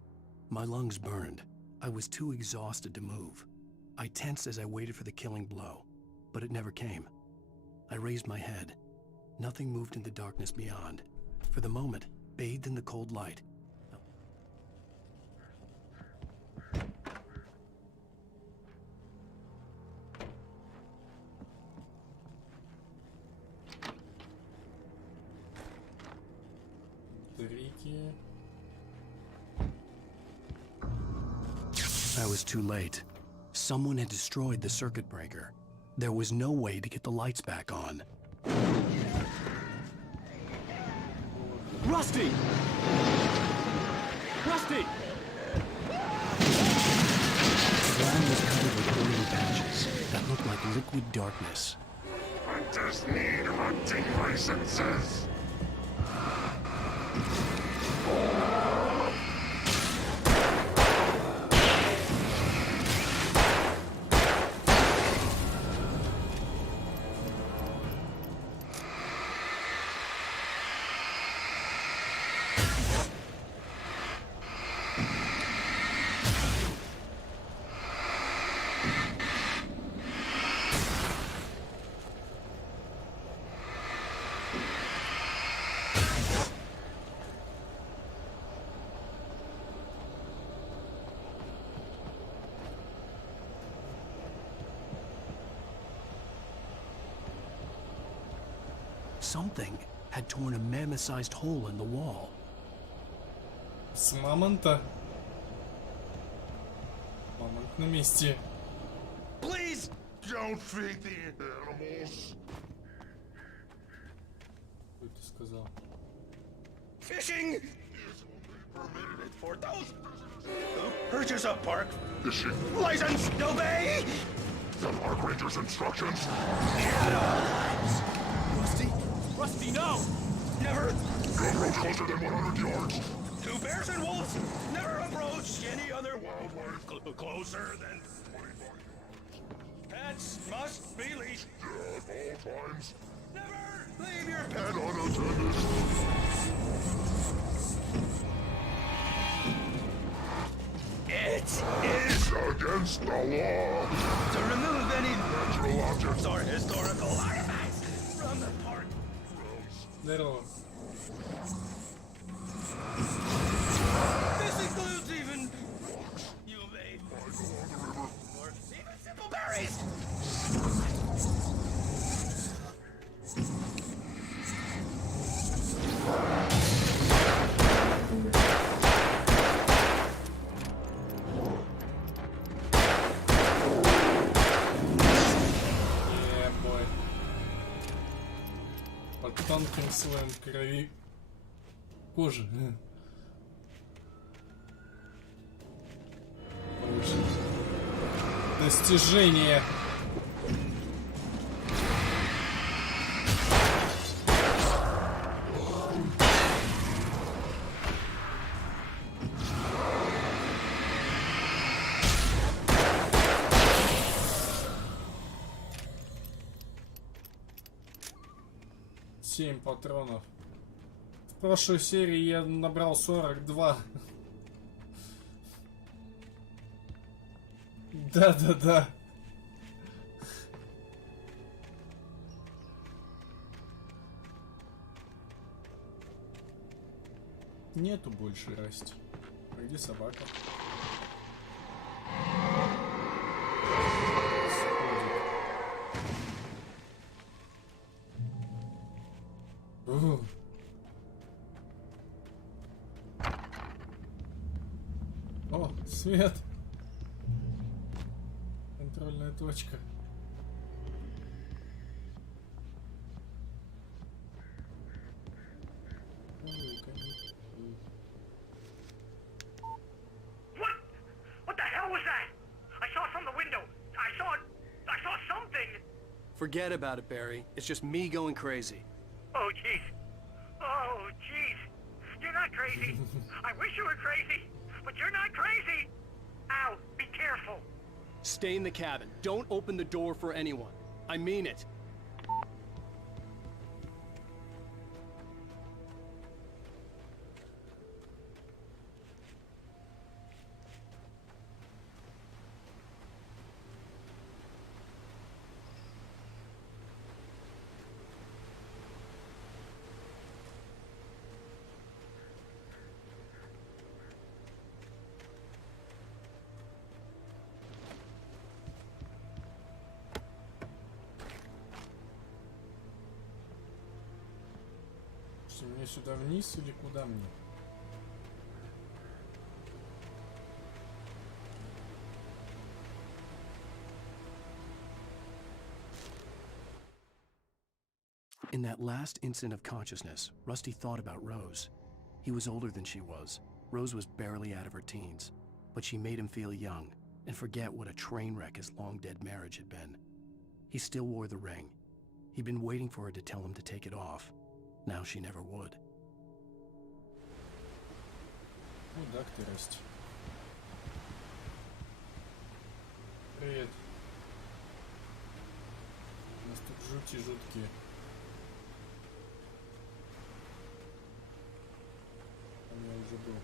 My lungs burned. I was too exhausted to move. I tensed as I waited for the killing blow, but it never came. I raised my head. Nothing moved in the darkness beyond. For the moment, bathed in the cold light, I was too late. Someone had destroyed the circuit breaker. There was no way to get the lights back on. Rusty! Rusty! The ground was covered with burning patches that looked like liquid darkness. Hunters need hunting licenses. Something had torn a mammoth-sized hole in the wall. С мамонта. Мамонт на месте. Please don't feed the animals. Что ты сказал? Fishing! permitted it for those. Purchase a park Is she? license. Obey. The park ranger's instructions. Rusty. Rusty, no! Never. Don't approach closer than 100 yards. Two bears and wolves. Never approach any other wildlife closer than 25 yards. Pets must be leashed. Yeah, at all times. Never leave your pet And unattended. It is Against the law. to remove any Natural objects. or historical artifacts from the park. Здорово. This includes even you may or even simple berries. Yeah, boy. Под тонким слоем крови кожи. Получить. Достижение. Семь патронов. В прошлой серии я набрал 42. Да-да-да. Нету больше Расти. А где собака? Ух. О, свет! Контрольная точка. What? What the hell was that? I saw it from the window. I saw something. Forget about it, Barry. It's just me going crazy. Oh, jeez. Oh, jeez. You're not crazy. I wish you were crazy, but you're not crazy. Ow, be careful. Stay in the cabin. Don't open the door for anyone. I mean it. Мне сюда вниз или куда мне? In that last instant of consciousness, Rusty thought about Rose. He was older than she was. Rose was barely out of her teens, but she made him feel young and forget what a train wreck his long-dead marriage had been. He still wore the ring. He'd been waiting for her to tell him to take it off. Now she never would. Куда ты, Расти? Привет. У нас тут жути жуткие. Там я уже был.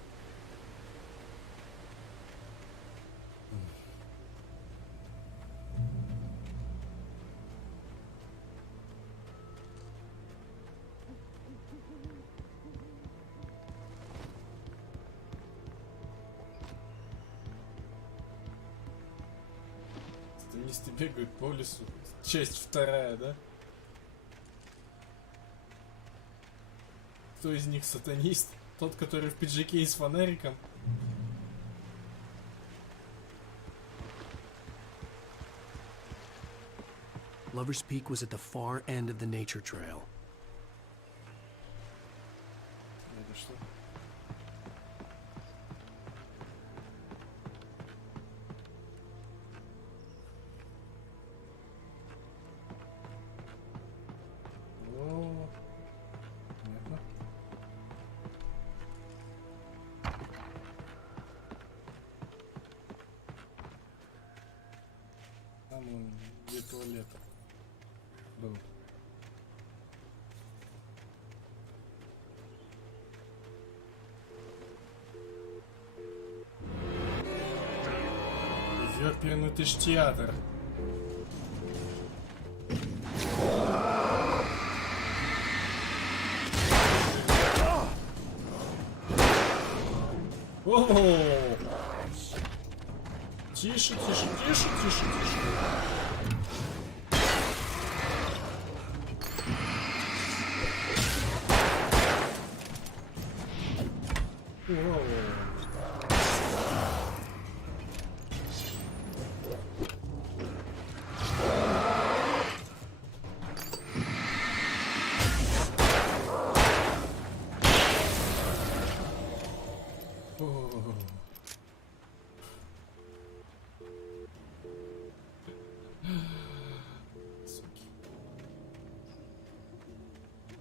Сатанисты бегают по лесу. Часть вторая, да? Кто из них сатанист? Тот, который в пиджаке и с фонариком? Lover's Peak was at the far end of the nature trail. Это что? Там он, где туалет был. Ёперный ты ж театр. О-о-о! Тише, тише, тише, тише, тише.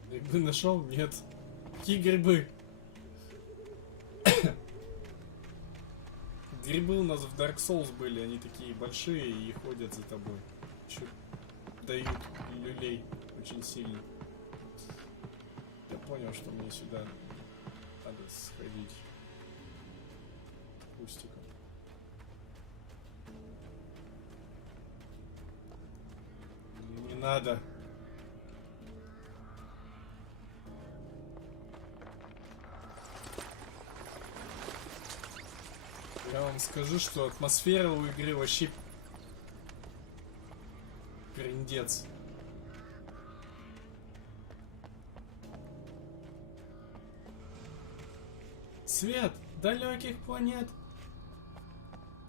Грибы нашел? Нет. Какие грибы? Грибы у нас в Dark Souls были, они такие большие и ходят за тобой. Чё дают люлей очень сильно. Я понял, что мне сюда надо сходить. Кустиком. Не надо. Я вам скажу, что атмосфера у игры вообще пиндец. Свет далеких планет.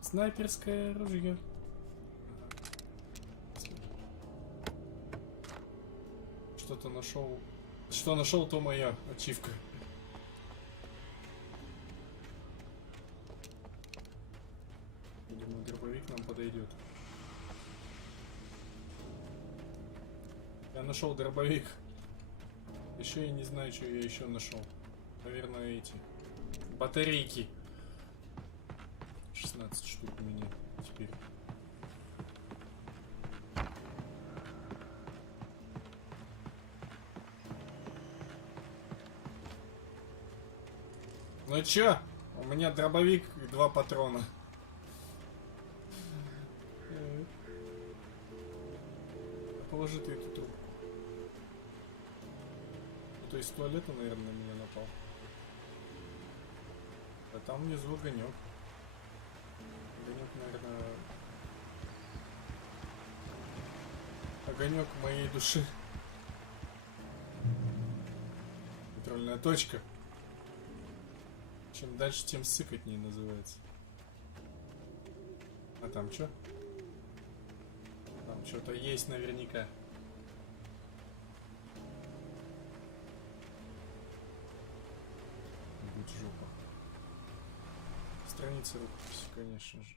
Снайперское ружье. Что-то нашел. Что нашел, то моя ачивка. Думаю, дробовик нам подойдет. Я нашел дробовик. Еще я не знаю, что я еще нашел. Наверное, эти батарейки. 16 штук у меня теперь. Ну чё? У меня дробовик и 2 патрона. Положи ты эту трубку. То есть с туалета, наверное, на меня напал. А там внизу огонек. Огонек, наверное... Огонек моей души. Контрольная точка. Чем дальше, тем сыкотнее называется. А там что? Там что-то есть наверняка. Будь жопа. Страница рукописи, конечно же.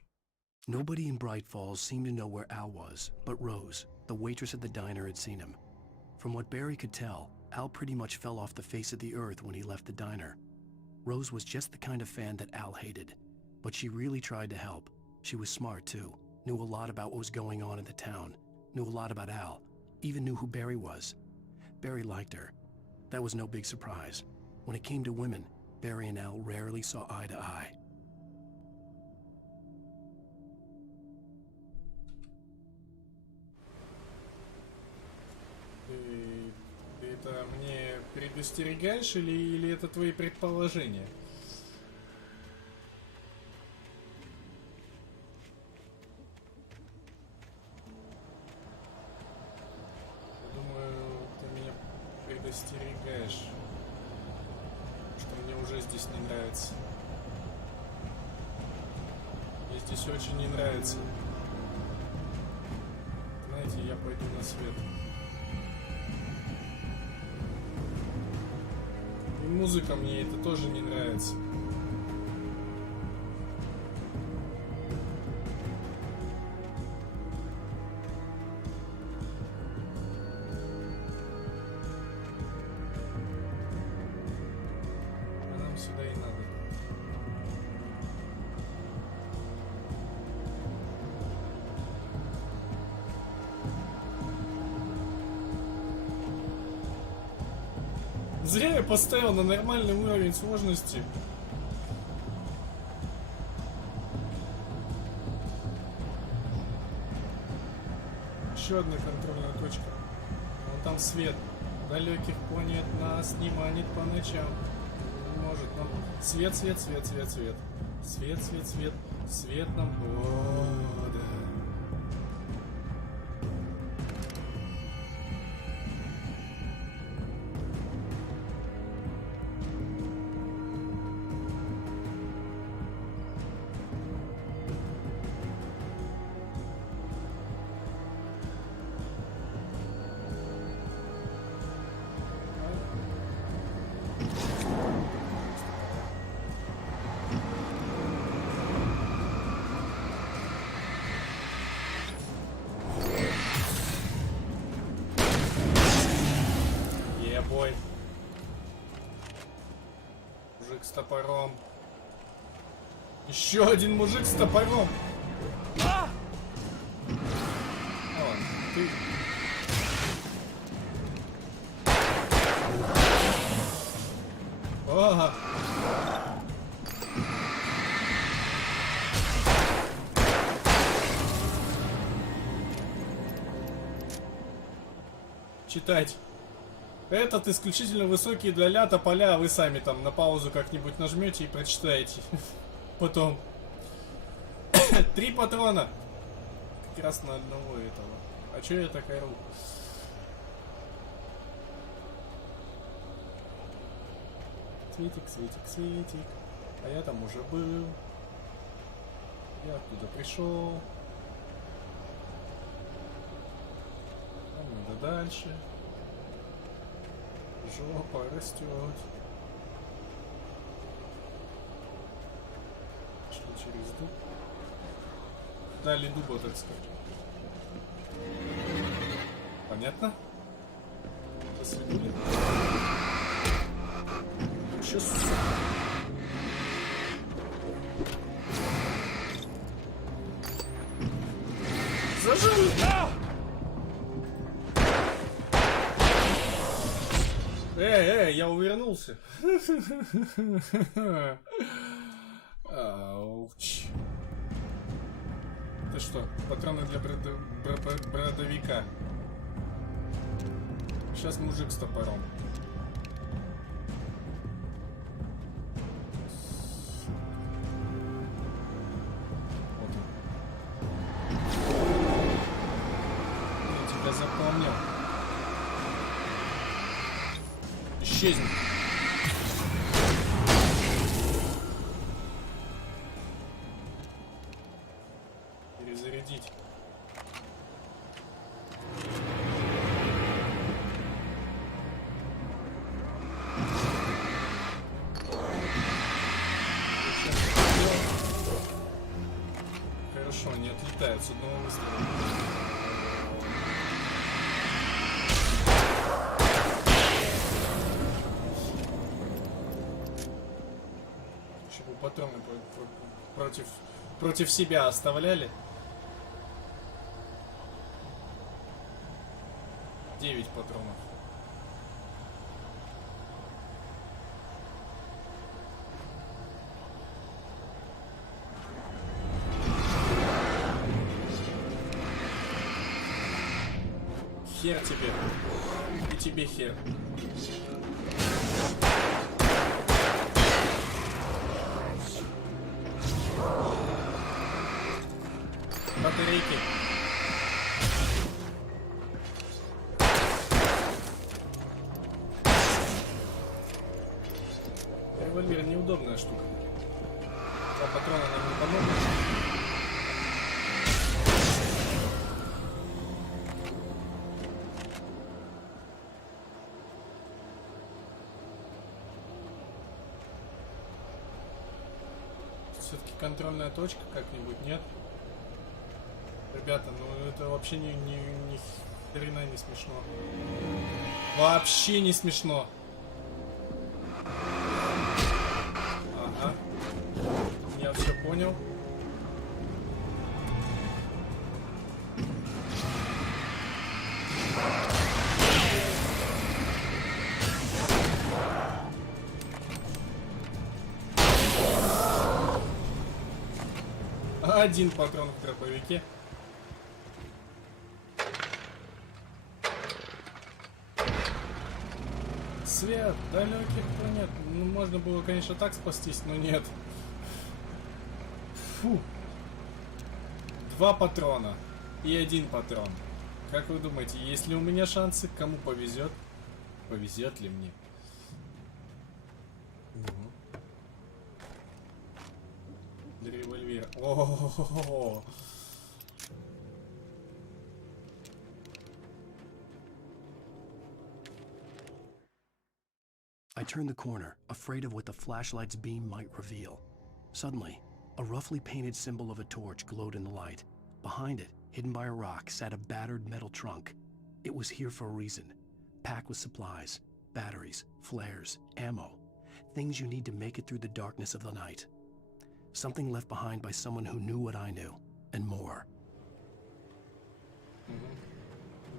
Nobody in Bright Falls seemed to know where Al was, but Rose, the waitress at the diner, had seen him. From what Barry could tell, Al pretty much fell off the face of the earth when he left the diner. Rose was just the kind of fan that Al hated, but she really tried to help. She was smart too, knew a lot about what was going on in the town, knew a lot about Al, even knew who Barry was. Barry liked her. That was no big surprise. When it came to women, Barry and Al rarely saw eye to eye. Ты это мне предостерегаешь или это твои предположения? Я думаю, ты меня предостерегаешь, что мне уже здесь не нравится. Мне здесь очень не нравится. Знаете, я пойду на свет. И музыка мне это тоже не нравится. А нам сюда и надо. Зря я поставил на нормальный уровень сложности. Еще одна контрольная точка. Вон там свет. Далеких планет нас не манит по ночам. Может нам... Свет, свет, свет, свет, свет. Свет, свет, свет. Свет нам... О, да. Ебой. Мужик с топором. Еще один мужик с топором. О, ты. Ага. Читать. Этот исключительно высокие для ля тополя, а вы сами там на паузу как-нибудь нажмете и прочитаете. Потом. 3 патрона. Как раз на одного этого. А чё я так ору? Светик, светик, светик. А я там уже был. Я оттуда пришел. Нам надо дальше. Жопа растет. Шли через дуб. Дали дуба, так сказать. Понятно? Посвидули? Сейчас. Зажали! Эй, я увернулся. Ауч. Ты что, патроны для бродовика? Сейчас мужик с топором. Вот он. Я тебя запомнил. Исчезни. Перезарядить. Хорошо, не отлетает с одного выстрела. Патроны против себя оставляли. 9 патронов. Хер тебе. И тебе хер. Батарейки. Револьвер неудобная штука. 2 патрона нам не помогут. Все-таки контрольная точка как-нибудь, нет? Ребята, ну это вообще ни хрена не смешно. Вообще не смешно. Ага. Я все понял. 1 патрон в дробовике. Свет, далеких планет. Ну, можно было, конечно, так спастись, но нет. Фу. 2 патрона и 1 патрон. Как вы думаете, есть ли у меня шансы? Кому повезет? Повезет ли мне? Револьвер. О-о-о-о-о. I turned the corner, afraid of what the flashlight's beam might reveal. Suddenly, a roughly painted symbol of a torch glowed in the light. Behind it, hidden by a rock, sat a battered metal trunk. It was here for a reason, packed with supplies, batteries, flares, ammo, things you need to make it through the darkness of the night. Something left behind by someone who knew what I knew, and more.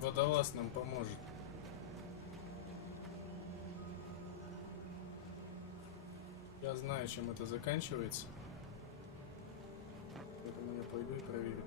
Водолаз нам поможет. Я знаю, чем это заканчивается. Поэтому я пойду и проверю.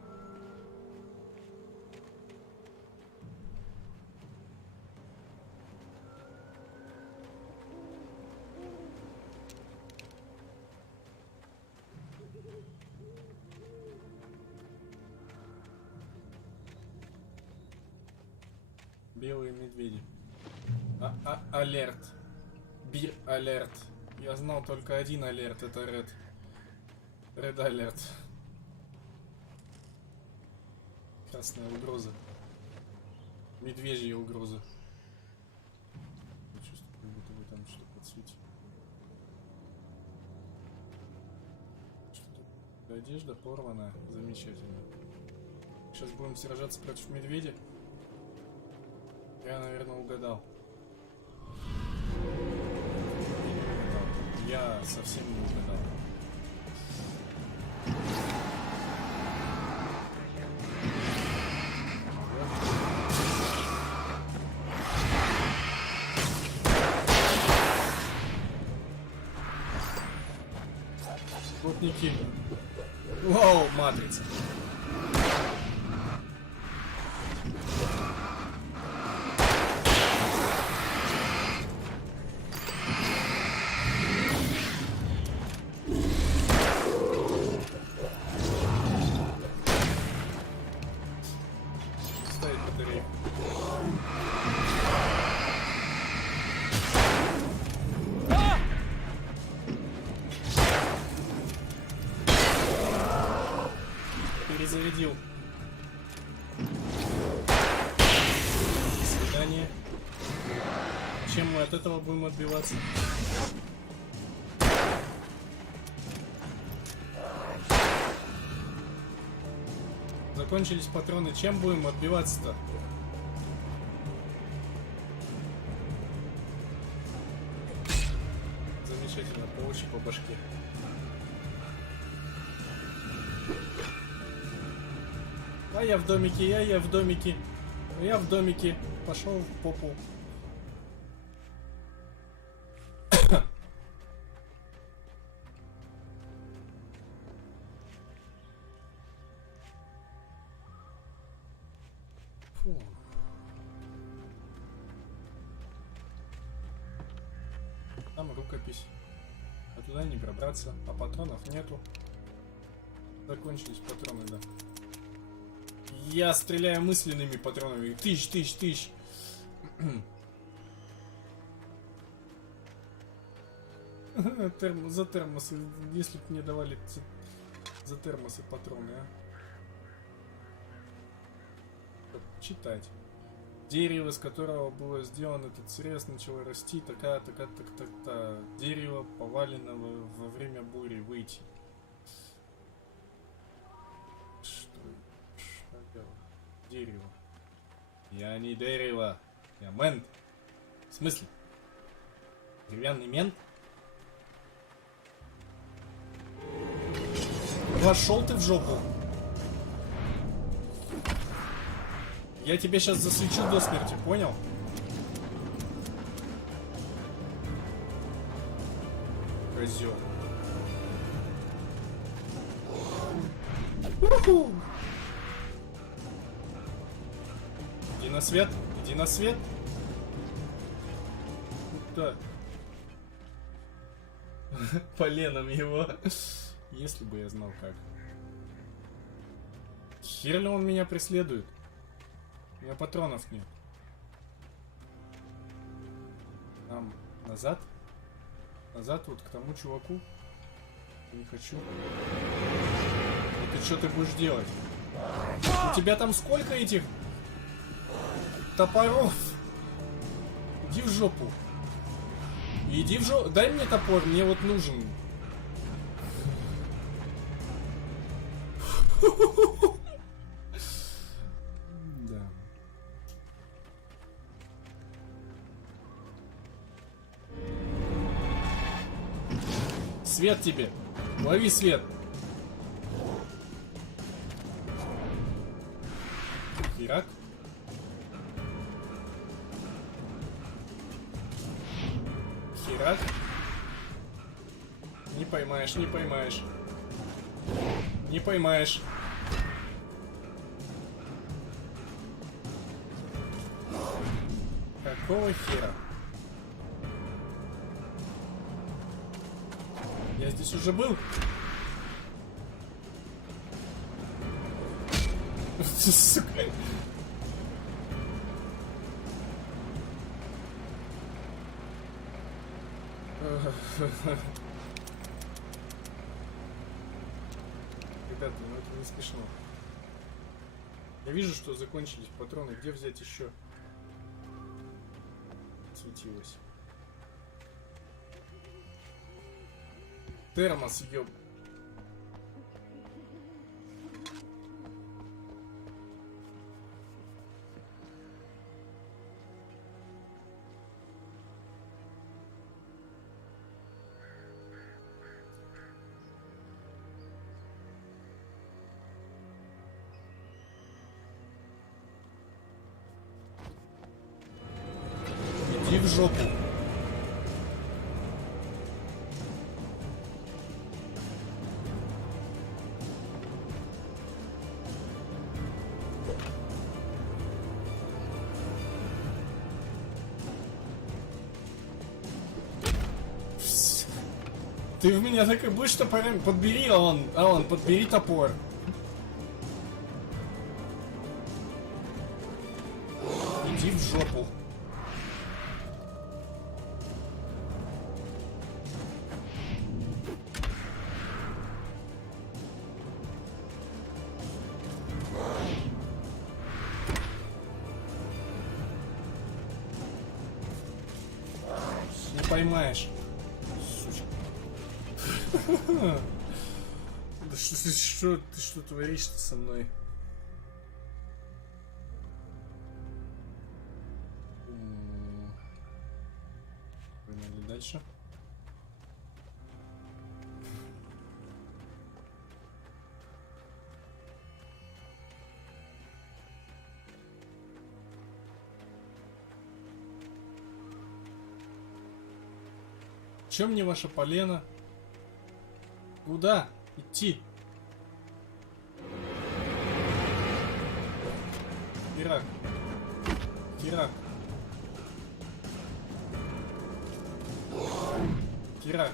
Белые медведи. Алерт. Бир алерт. Я знал только один алерт, это Ред. Ред алерт. Красная угроза. Медвежья угроза. Я чувствую, как будто бы там что-то подсветит. Что-то... Одежда порвана. Замечательно. Сейчас будем сражаться против медведя. Я, наверное, угадал. Я совсем не угадал. Плотники. Вау, матрица. Перезарядил. До свидания. Чем мы от этого будем отбиваться? Закончились патроны. Чем будем отбиваться-то? Замечательно. Получи по башке. А я в домике, я в домике. Я в домике. Пошел в попу. Фу. Там рукопись. А туда не пробраться. А патронов нету. Закончились патроны, да. Я стреляю мысленными патронами. Тысяч. За термосы. Если бы мне давали за термосы патроны, а. Читать. Дерево, из которого было сделан этот срез, начало расти. Такая. Дерево, поваленного во время бури, выйти. Дерево. Я не дерево. Я мент. В смысле? Деревянный мент? Пошел ты в жопу. Я тебя сейчас засвечу до смерти, понял? Козёл. Уху! Иди на свет, иди на свет. Куда? Поленом его. Если бы я знал как. Хер ли он меня преследует? У меня патронов нет. Нам назад? Назад вот к тому чуваку? Не хочу. Ну ты что ты будешь делать? У тебя там сколько этих топоров? Иди в жопу. Иди в жопу. Дай мне топор, мне вот нужен. Да. Свет тебе. Лови свет. Херак. Херак. Не поймаешь, не поймаешь. Не поймаешь. Какого хера? Я здесь уже был. Сука. Ребята, ну это не смешно. Я вижу, что закончились патроны. Где взять еще? Светилось. Термос, ёб. Иди в жопу. Ты в меня так и будешь топором. Подбери, Алан, подбери топор. Иди в жопу. Не поймаешь. Да что ты творишь-то со мной? Погнали дальше. Чем мне ваше полено? Куда идти? Ирак. Ирак. Ирак.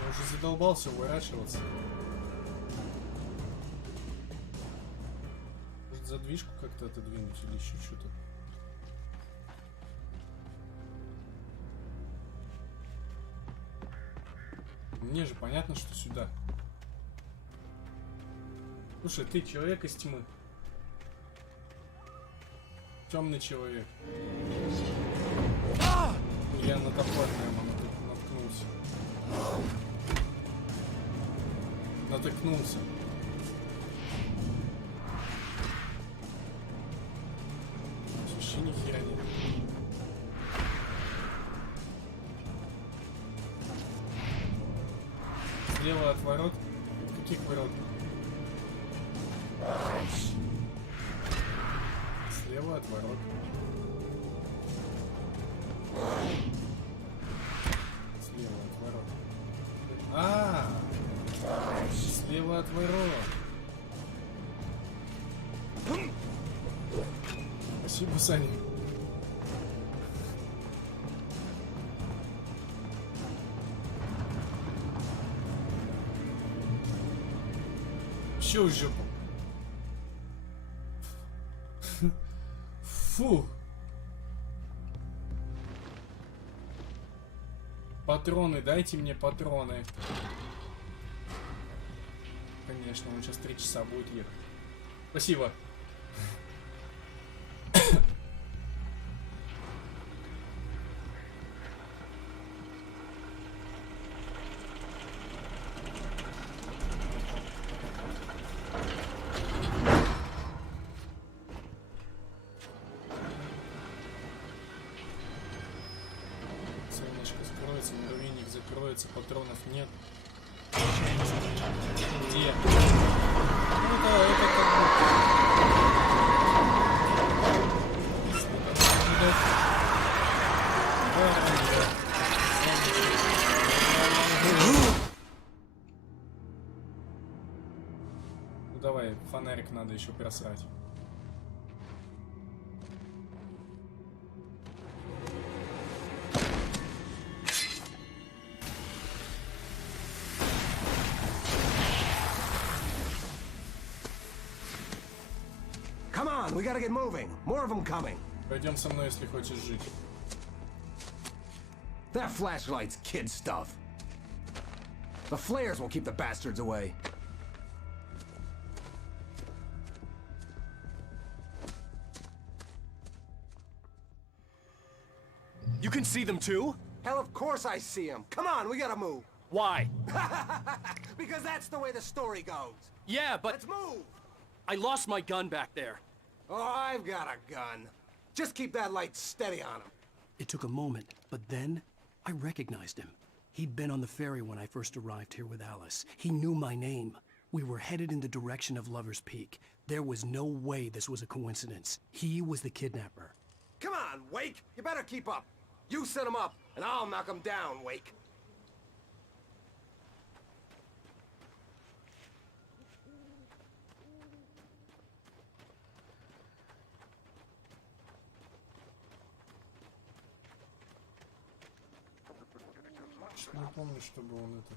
Я уже задолбался уворачиваться. Может, задвижку как-то отодвинуть или еще что-то? Мне же понятно, что сюда. Слушай, ты человек из тьмы. Темный человек. Я на топор прямо наткнулся. Натыкнулся. Вообще ни хера нет. Слева от ворот. Каких ворот? Слева от ворот. отворот. Спасибо, Саня. Еще в жопу. Фу. Патроны, дайте мне патроны. Конечно, он сейчас 3 часа будет ехать. Спасибо. Муравейник закроется, патронов нет. Где? Ну это как бы... Ну давай, фонарик надо еще просрать. We gotta get moving. More of them coming. Пойдем со мной, если хочешь жить. That flashlight's kid stuff. The flares will keep the bastards away. You can see them too? Hell, of course I see them. Come on, we gotta move. Why? Because that's the way the story goes. Yeah, but... Let's move! I lost my gun back there. Oh, I've got a gun. Just keep that light steady on him. It took a moment, but then I recognized him. He'd been on the ferry when I first arrived here with Alice. He knew my name. We were headed in the direction of Lover's Peak. There was no way this was a coincidence. He was the kidnapper. Come on, Wake! You better keep up. You set him up, and I'll knock him down, Wake. Не помню, чтобы он это...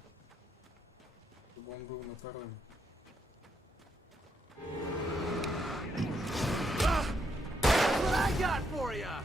Чтобы он был на пароме. What I got for ya?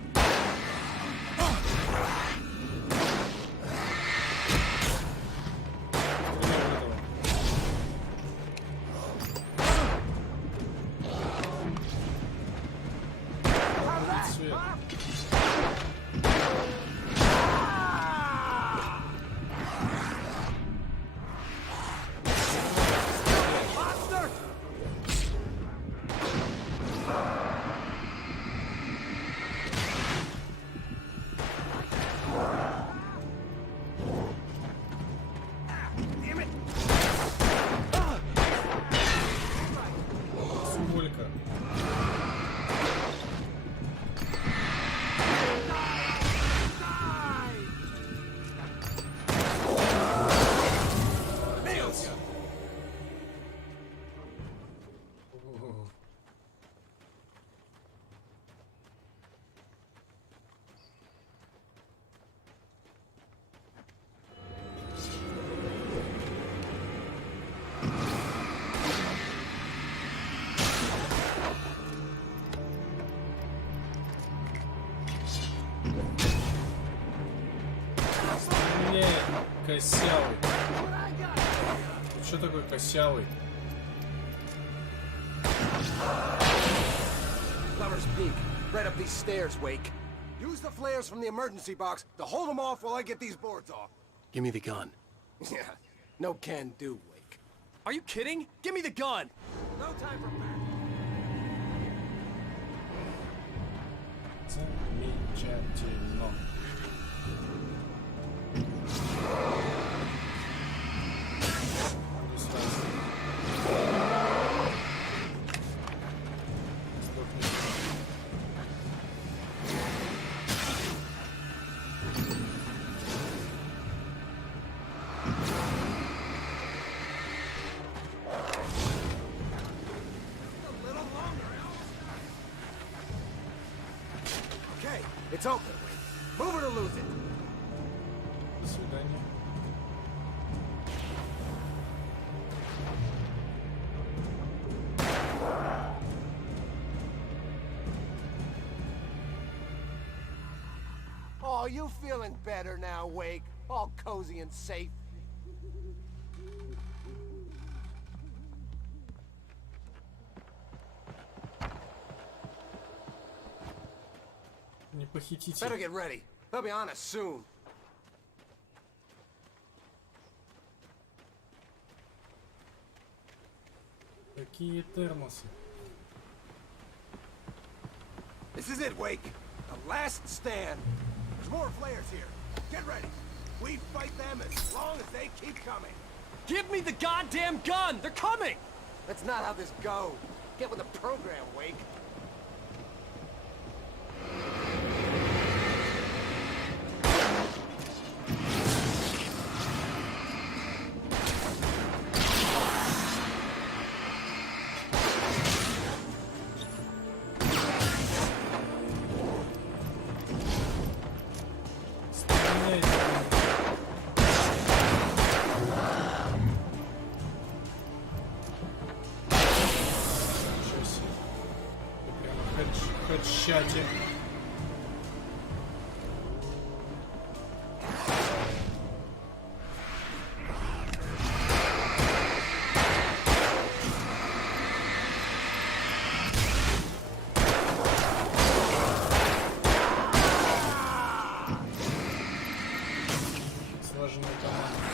Косявый. Что такое косявый? Lover's Peak. Right up these stairs, Wake. Use the flares from the emergency box to hold them off while I get these boards off. Give me the gun. Yeah, no can do, Wake. Are you kidding? Give me the gun! No time for back. Замечательно. It's open, Wake. Move it or lose it. До свидания. Oh, you feeling better now, Wake? All cozy and safe? Не похитите. Better get ready. They'll be on us soon. Какие термосы? This is it, Wake. The last stand. There's more flares here. Get ready. We fight them as long as they keep coming. Give me the goddamn gun! They're coming! That's not how this goes. Get with the program, Wake. Хедшоте. Сложная команда.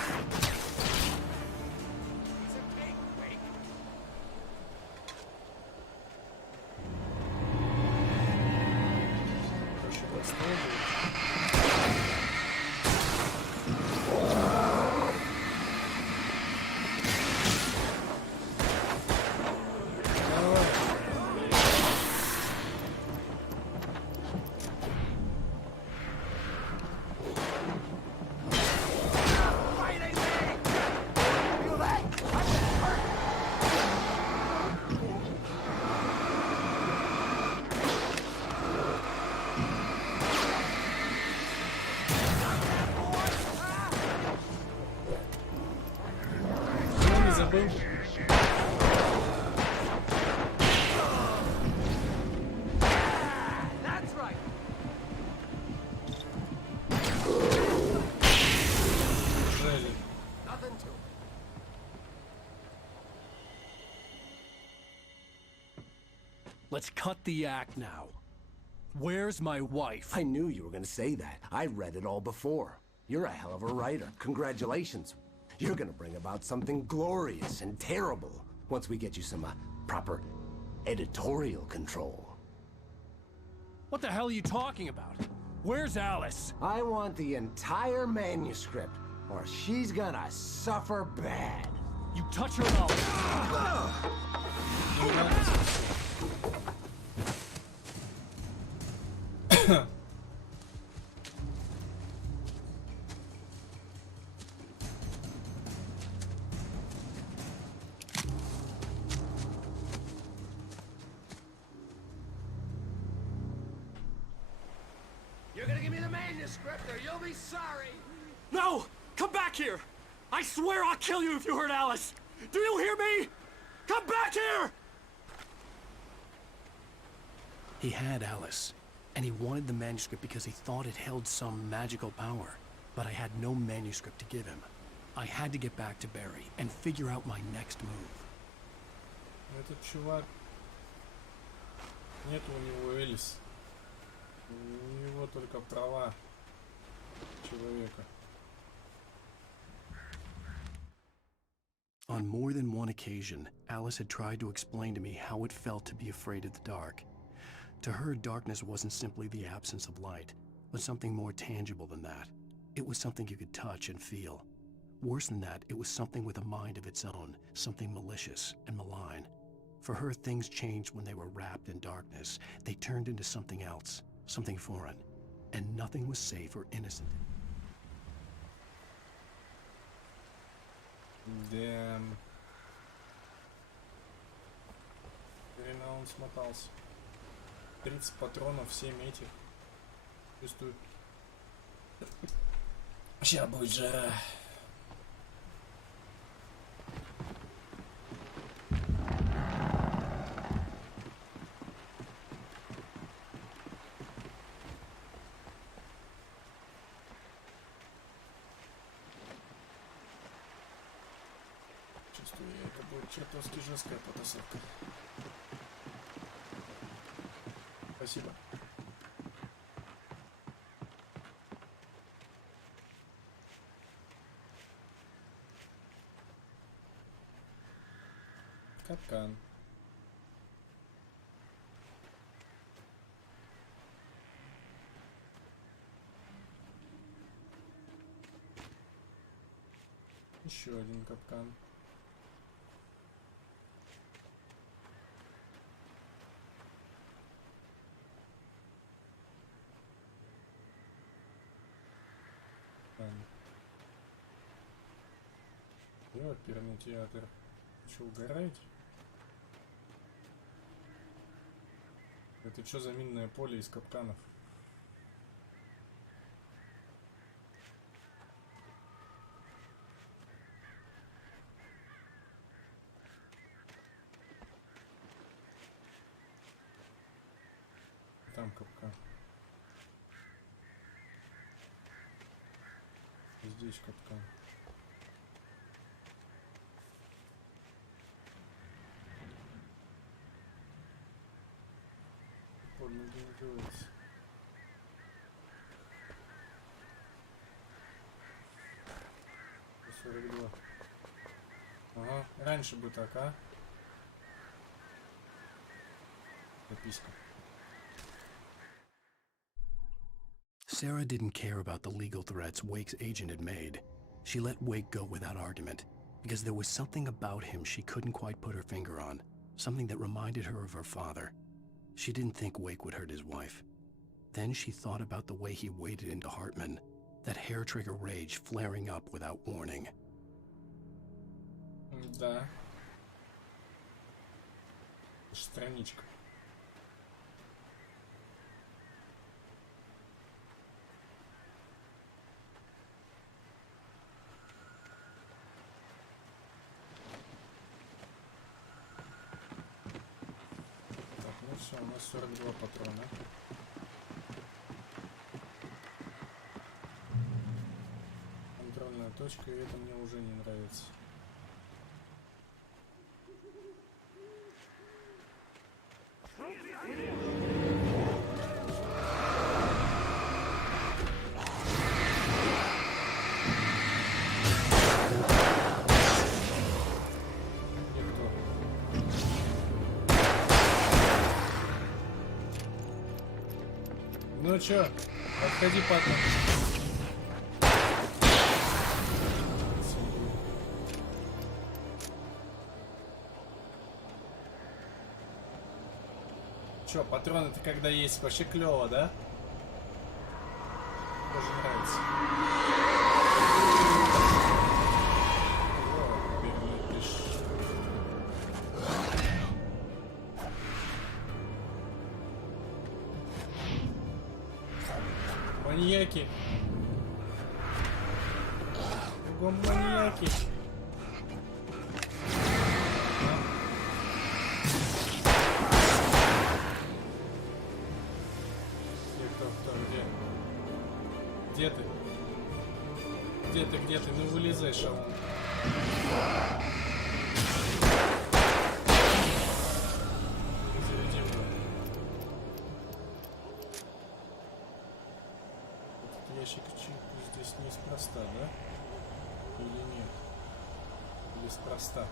Забыл. That's right. Жали. Nothing to it. Let's cut the act now. Where's my wife? I knew you were gonna say that. I read it all before. You're a hell of a writer. Congratulations. You're gonna bring about something glorious and terrible once we get you some proper editorial control. What the hell are you talking about? Where's Alice? I want the entire manuscript, or she's gonna suffer bad. You touch her mouth. You're gonna give me the manuscript, or you'll be sorry. No! Come back here! I swear I'll kill you if you hurt Alice! Do you hear me? Come back here! He had Alice, and he wanted the manuscript because he thought it held some magical power. But I had no manuscript to give him. I had to get back to Barry and figure out my next move. Этот чувак... Нет у него Элис. У него только права человека. On more than one occasion, Alice had tried to explain to me how it felt to be afraid of the dark. To her, darkness wasn't simply the absence of light, but something more tangible than that. It was something you could touch and feel. Worse than that, it was something with a mind of its own, something malicious and malign. For her, things changed when they were wrapped in darkness. They turned into something else, something foreign, and nothing was safe or innocent. Damn. Хрена он смотался. 30 патронов, 7 этих. Чувствую. Сейчас будет жара. Чувствую, это будет чертовски жесткая потасовка. Спасибо. Капкан. Еще один капкан. Оперный театр. Че, угораете? Это что за минное поле из капканов? Там капкан. Здесь капкан. Ладно, где называется? — 42. Ага, раньше бы так, а? Записка. Sarah didn't care about the legal threats Wake's agent had made. She let Wake go without argument, because there was something about him she couldn't quite put her finger on, something that reminded her of her father. She didn't think Wake would hurt his wife. Then she thought about the way he waded into Hartman, that hair-trigger rage flaring up without warning. Да. Страничка. Все, у нас 42 патрона. Контрольная точка, и это мне уже не нравится. Ну чё, подходи, пацан. Чё, патроны-то когда есть, вообще клёво, да? Тоже нравится. Маньяки. Кругом маньяки. Где ты? Где ты? Где ты? Ну вылезай, шалун. Ящик здесь неспроста, да? Или нет? Или спроста?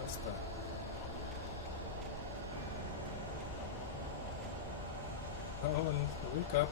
Проста. А вон, выкап.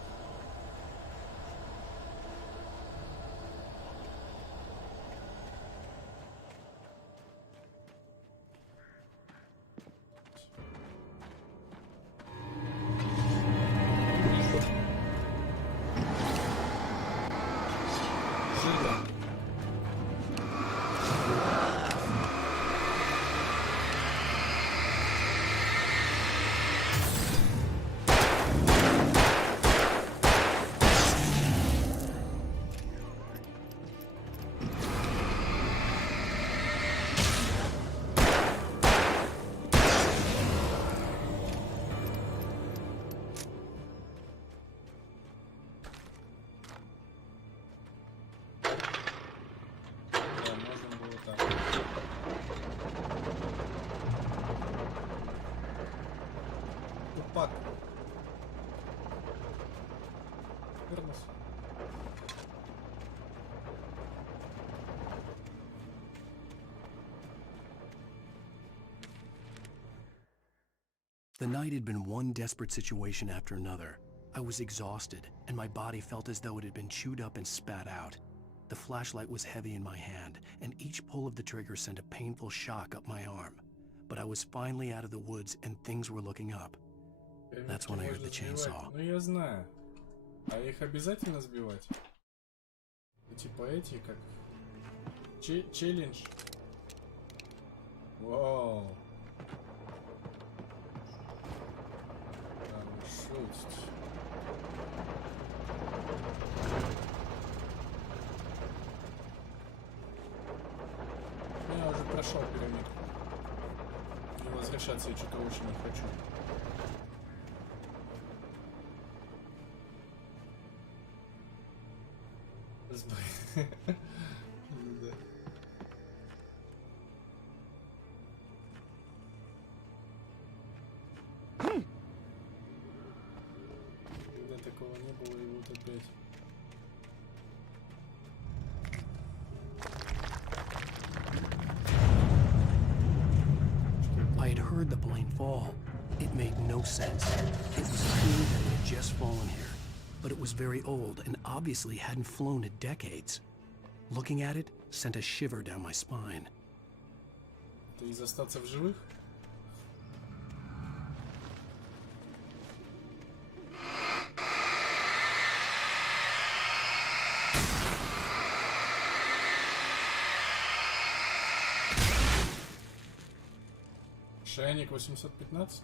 The night had been one desperate situation after another. I was exhausted, and my body felt as though it had been chewed up and spat out. The flashlight was heavy in my hand, and each pull of the trigger sent a painful shock up my arm. But I was finally out of the woods, and things were looking up. That's when I heard the chainsaw. Ну я знаю. А их обязательно сбивать? Типа эти как... Челлендж. Вау. Там шутить. Я уже прошел пирамидку. И возвращаться я что-то очень не хочу. Да. Когда такого не было, и вот опять. I had heard the plane fall. It made no sense. It was clear that it had just fallen here, but it was very old and obviously hadn't flown in decades. Looking at it sent a shiver down my spine. Ты из остаться в живых? Шайник 815?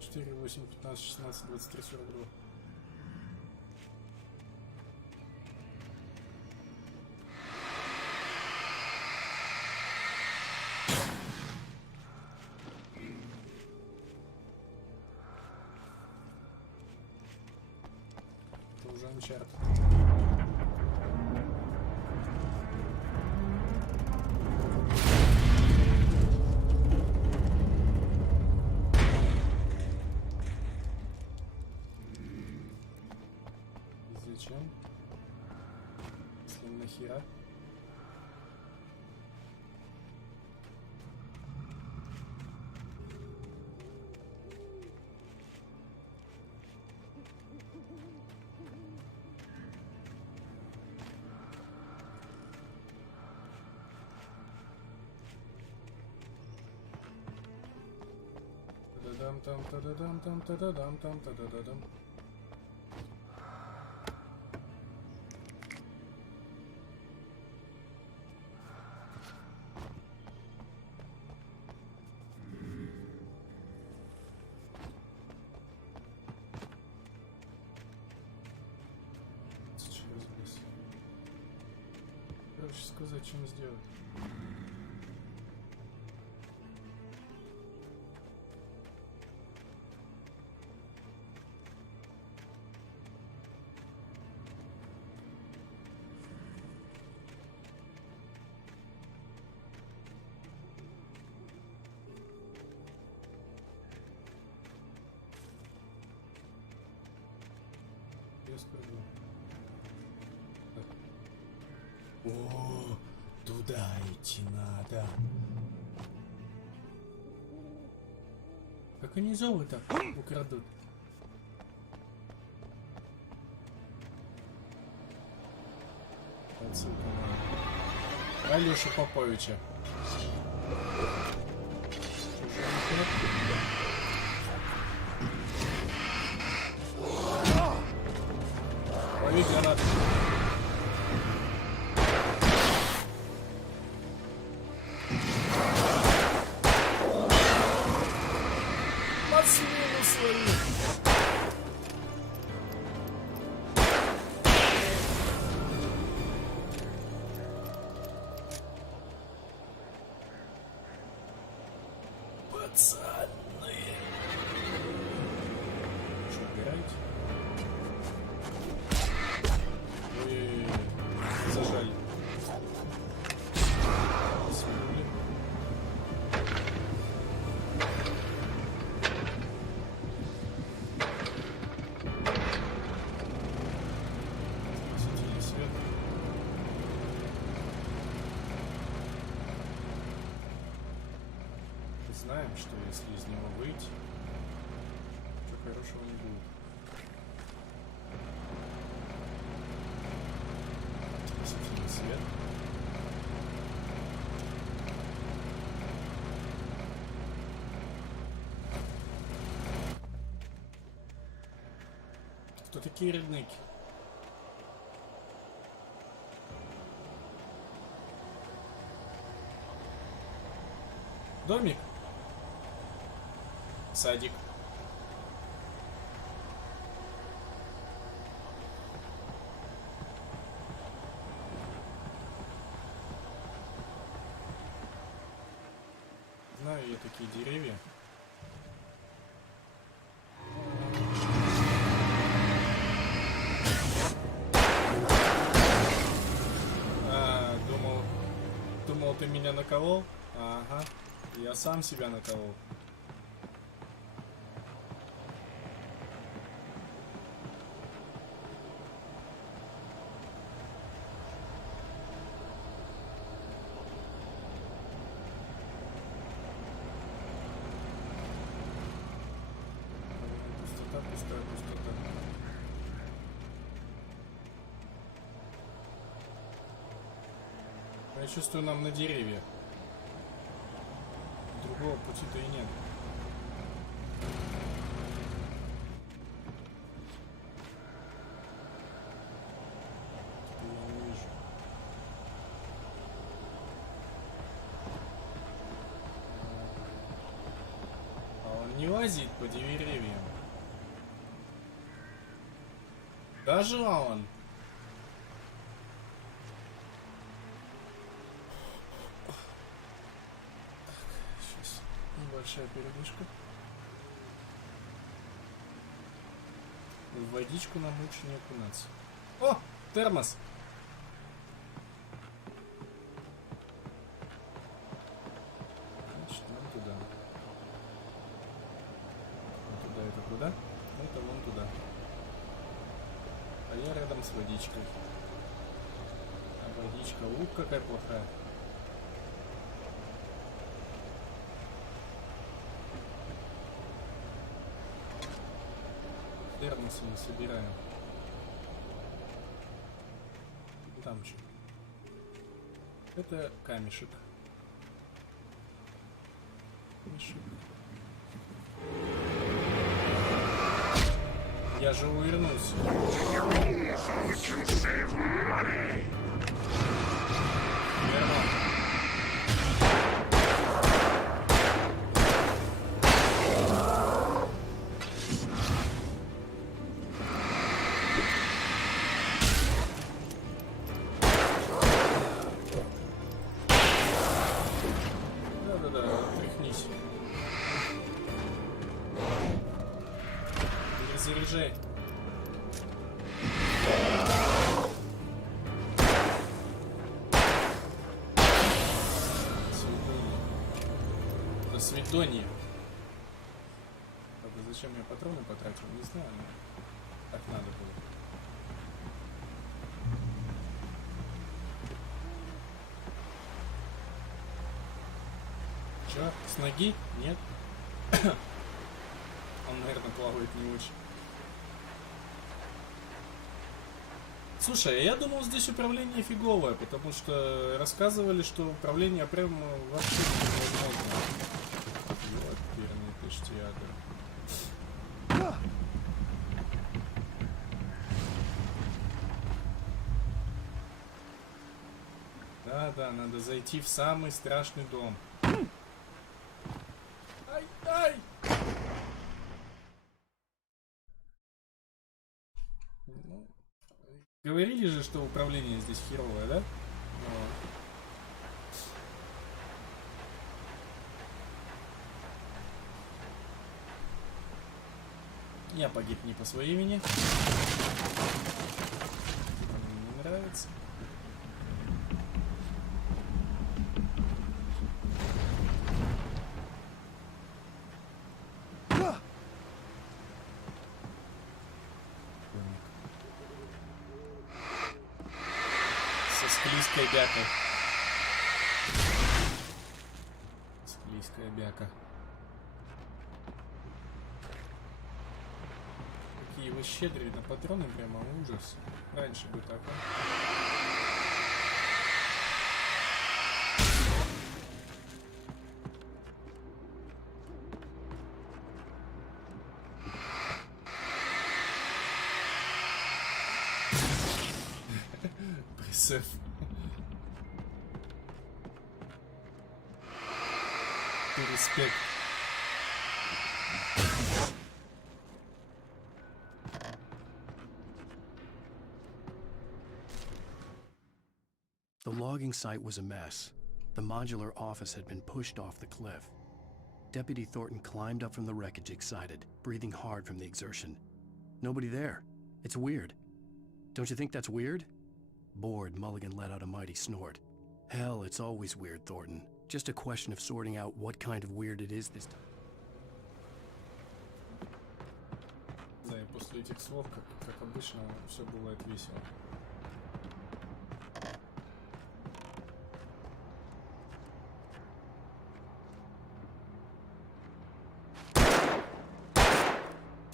Четыре, 8, 15, 16, 23, 42. Это уже Uncharted. Зачем? Если нахера? Та-дам-там, та-да-дам-там, та-да-дам-там, та-да-да-дам. Сейчас здесь. Короче, сказать, чем сделать. О, туда идти надо. Как они золото украдут? Отсылка на Алёшу Поповича. Лови гранаты. Пацаны. Что, убираете? Ой, зажали. Свинули. знаем, что если из него выйти, ничего хорошего не будет. Осветительный свет. Кто такие реднеки? Домик? Садик. Знаю я такие деревья. Думал, ты меня наколол? Ага. Я сам себя наколол. Пустота, пустая, пустота. Я чувствую, нам на деревья. Другого пути-то и нет. Я не вижу. А он не лазит по деревьям. Даже он. Небольшая передышка. В водичку нам лучше не окунаться. О! Термос! Значит, нам туда. Вон туда, это куда? Это вон туда. А я рядом с водичкой. А водичка, какая плохая. Термосы мы собираем. Там что? Это камешек. Камешек. Я же увернулся. Верно. Заряжай. До свидания. Правда, зачем я патроны потратил, не знаю, но так надо было. Чё? С ноги? Нет? Он, наверное, плавает не очень. Слушай, я думал, здесь управление фиговое, потому что рассказывали, что управление прям вообще невозможно. Вот, перный пештиагр. Да, надо зайти в самый страшный дом. Ай! Ну, говорили же, что управление здесь херовое, да? Я погиб не по своей вине. Мне не нравится. Склизкая бяка. Склизкая бяка. какие вы щедрые на патроны, прямо ужас. Раньше бы так, а? Присев. Респект. The logging site was a mess. The modular office had been pushed off the cliff. Deputy Thornton climbed up from the wreckage excited, breathing hard from the exertion. Nobody there. It's weird. Don't you think that's weird? Bored, Mulligan let out a mighty snort. Hell, it's always weird, Thornton. Just a question of sorting out what kind of weird it is this time. Да, и после этих слов, как обычно, все бывает весело.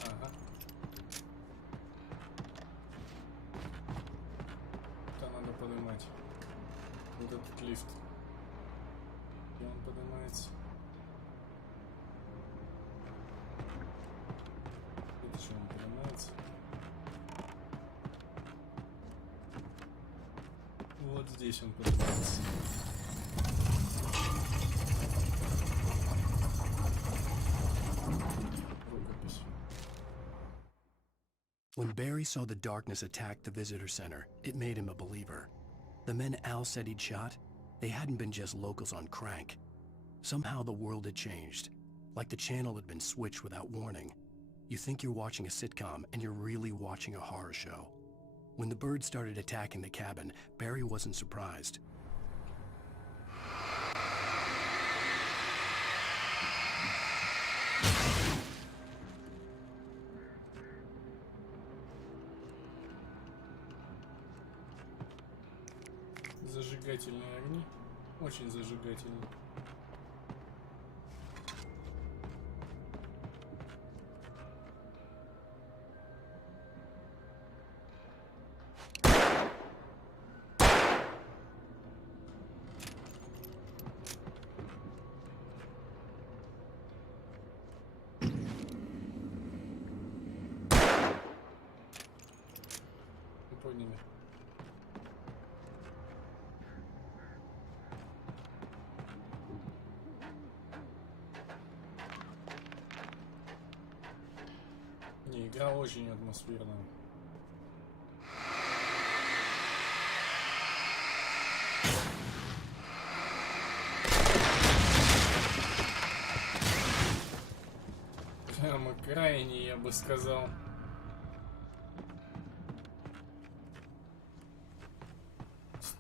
Ага. Это надо поднимать. Вот этот лифт. И он поднимается. Это что, он поднимается? Вот здесь он поднимается. Рукопись. When Barry saw the darkness attack the visitor center, it made him a believer. The men Al said he'd shot, they hadn't been just locals on crank. Somehow the world had changed, like the channel had been switched without warning. You think you're watching a sitcom, and you're really watching a horror show. When the birds started attacking the cabin, Barry wasn't surprised. Зажигательные огни. Очень зажигательные. Подняли. Не, игра очень атмосферная. Прямо крайне, я бы сказал.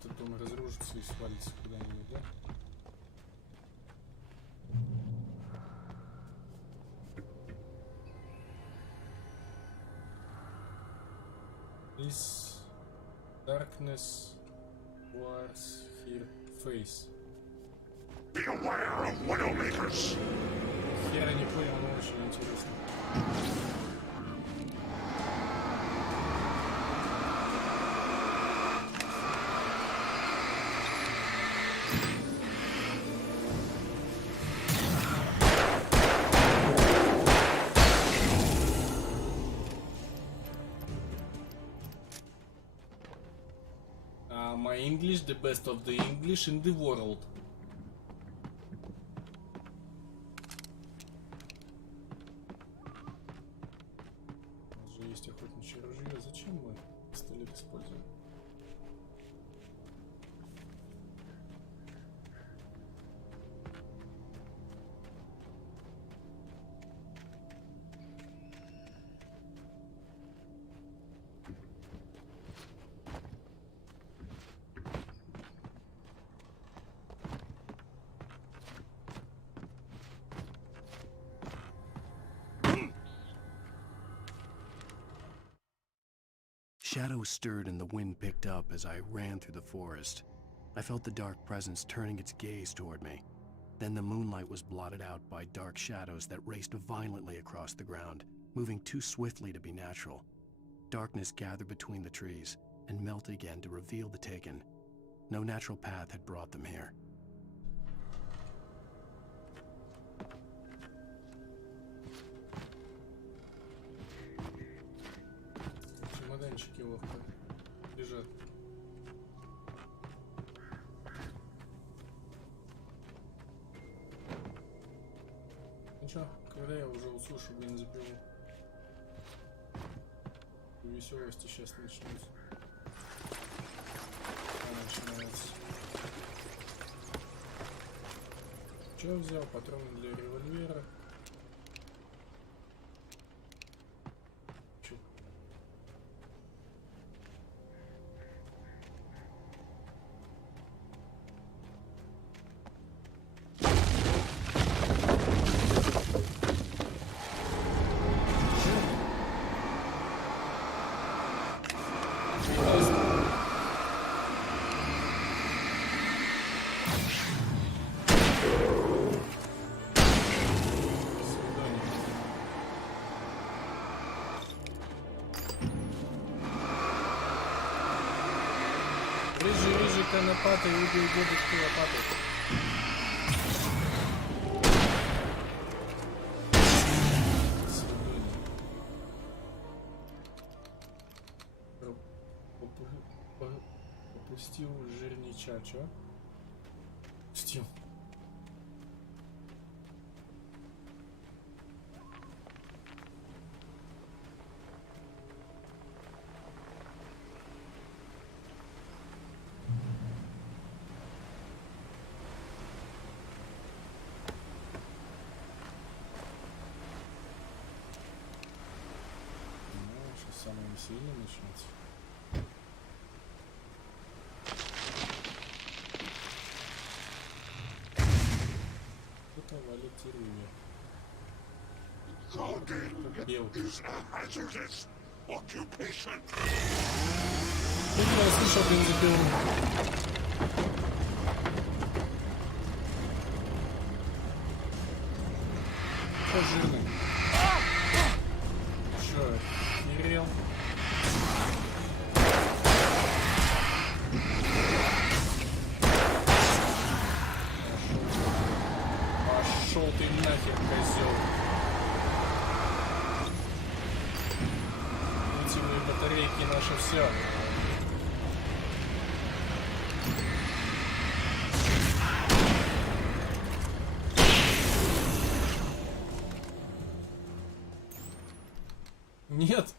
Тут он разрушится и свалится куда-нибудь, да? This darkness was her face. Beware of Widowmakers! Хера не понял, но очень интересно. My English, the best of the English in the world. У нас же есть охотничье ружье. Зачем мы пистолет используем? Shadows stirred and the wind picked up as I ran through the forest. I felt the dark presence turning its gaze toward me. Then the moonlight was blotted out by dark shadows that raced violently across the ground. moving too swiftly to be natural. Darkness gathered between the trees and melted again to reveal the Taken. No natural path had brought them here. Чемоданчики ловко лежат. Ну чё, когда я уже услышу бензопилу? Веселости сейчас начнется. Начинается. Чё взял? Патроны для револьвера. Чё? Рыжий конопатый, убей дедушку лопатой. Попустил жирнича, чё? Пустил. Самое сильное начнется. Кто-то валит деревья. Белка. Я слышал бензопилу. Что жирный? Чё, Кирилл? Пошел ты нахер, козел. Литиевые батарейки наше все. Нет,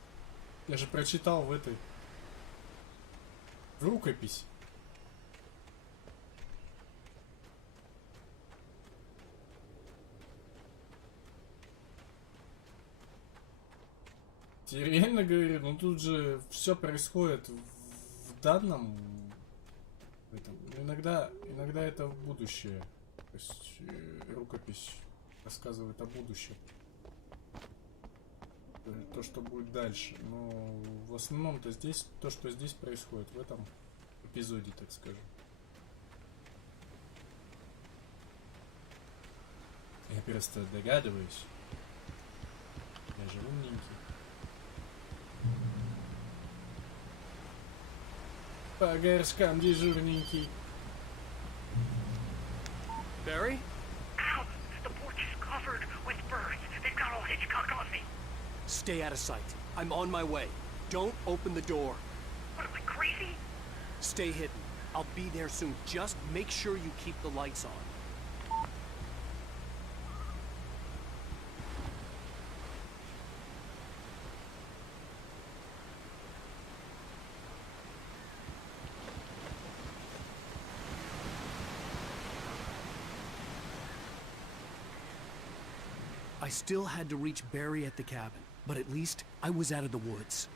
я же прочитал в этой рукопись. Я реально говорю, ну тут же все происходит в данном этом. Иногда это в будущее. То есть рукопись рассказывает о будущем. То, что будет дальше. Но в основном-то здесь, то, что здесь происходит, в этом эпизоде, так скажем. Я просто догадываюсь. Я же умненький. По горшкам дежурненький. Barry? Ow! The porch is covered with birds. They've got all Hitchcock on me. Stay out of sight. I'm on my way. Don't open the door. What am I, crazy? Stay hidden. I'll be there soon. Just make sure you keep the lights on. I still had to reach Barry at the cabin, but at least I was out of the woods.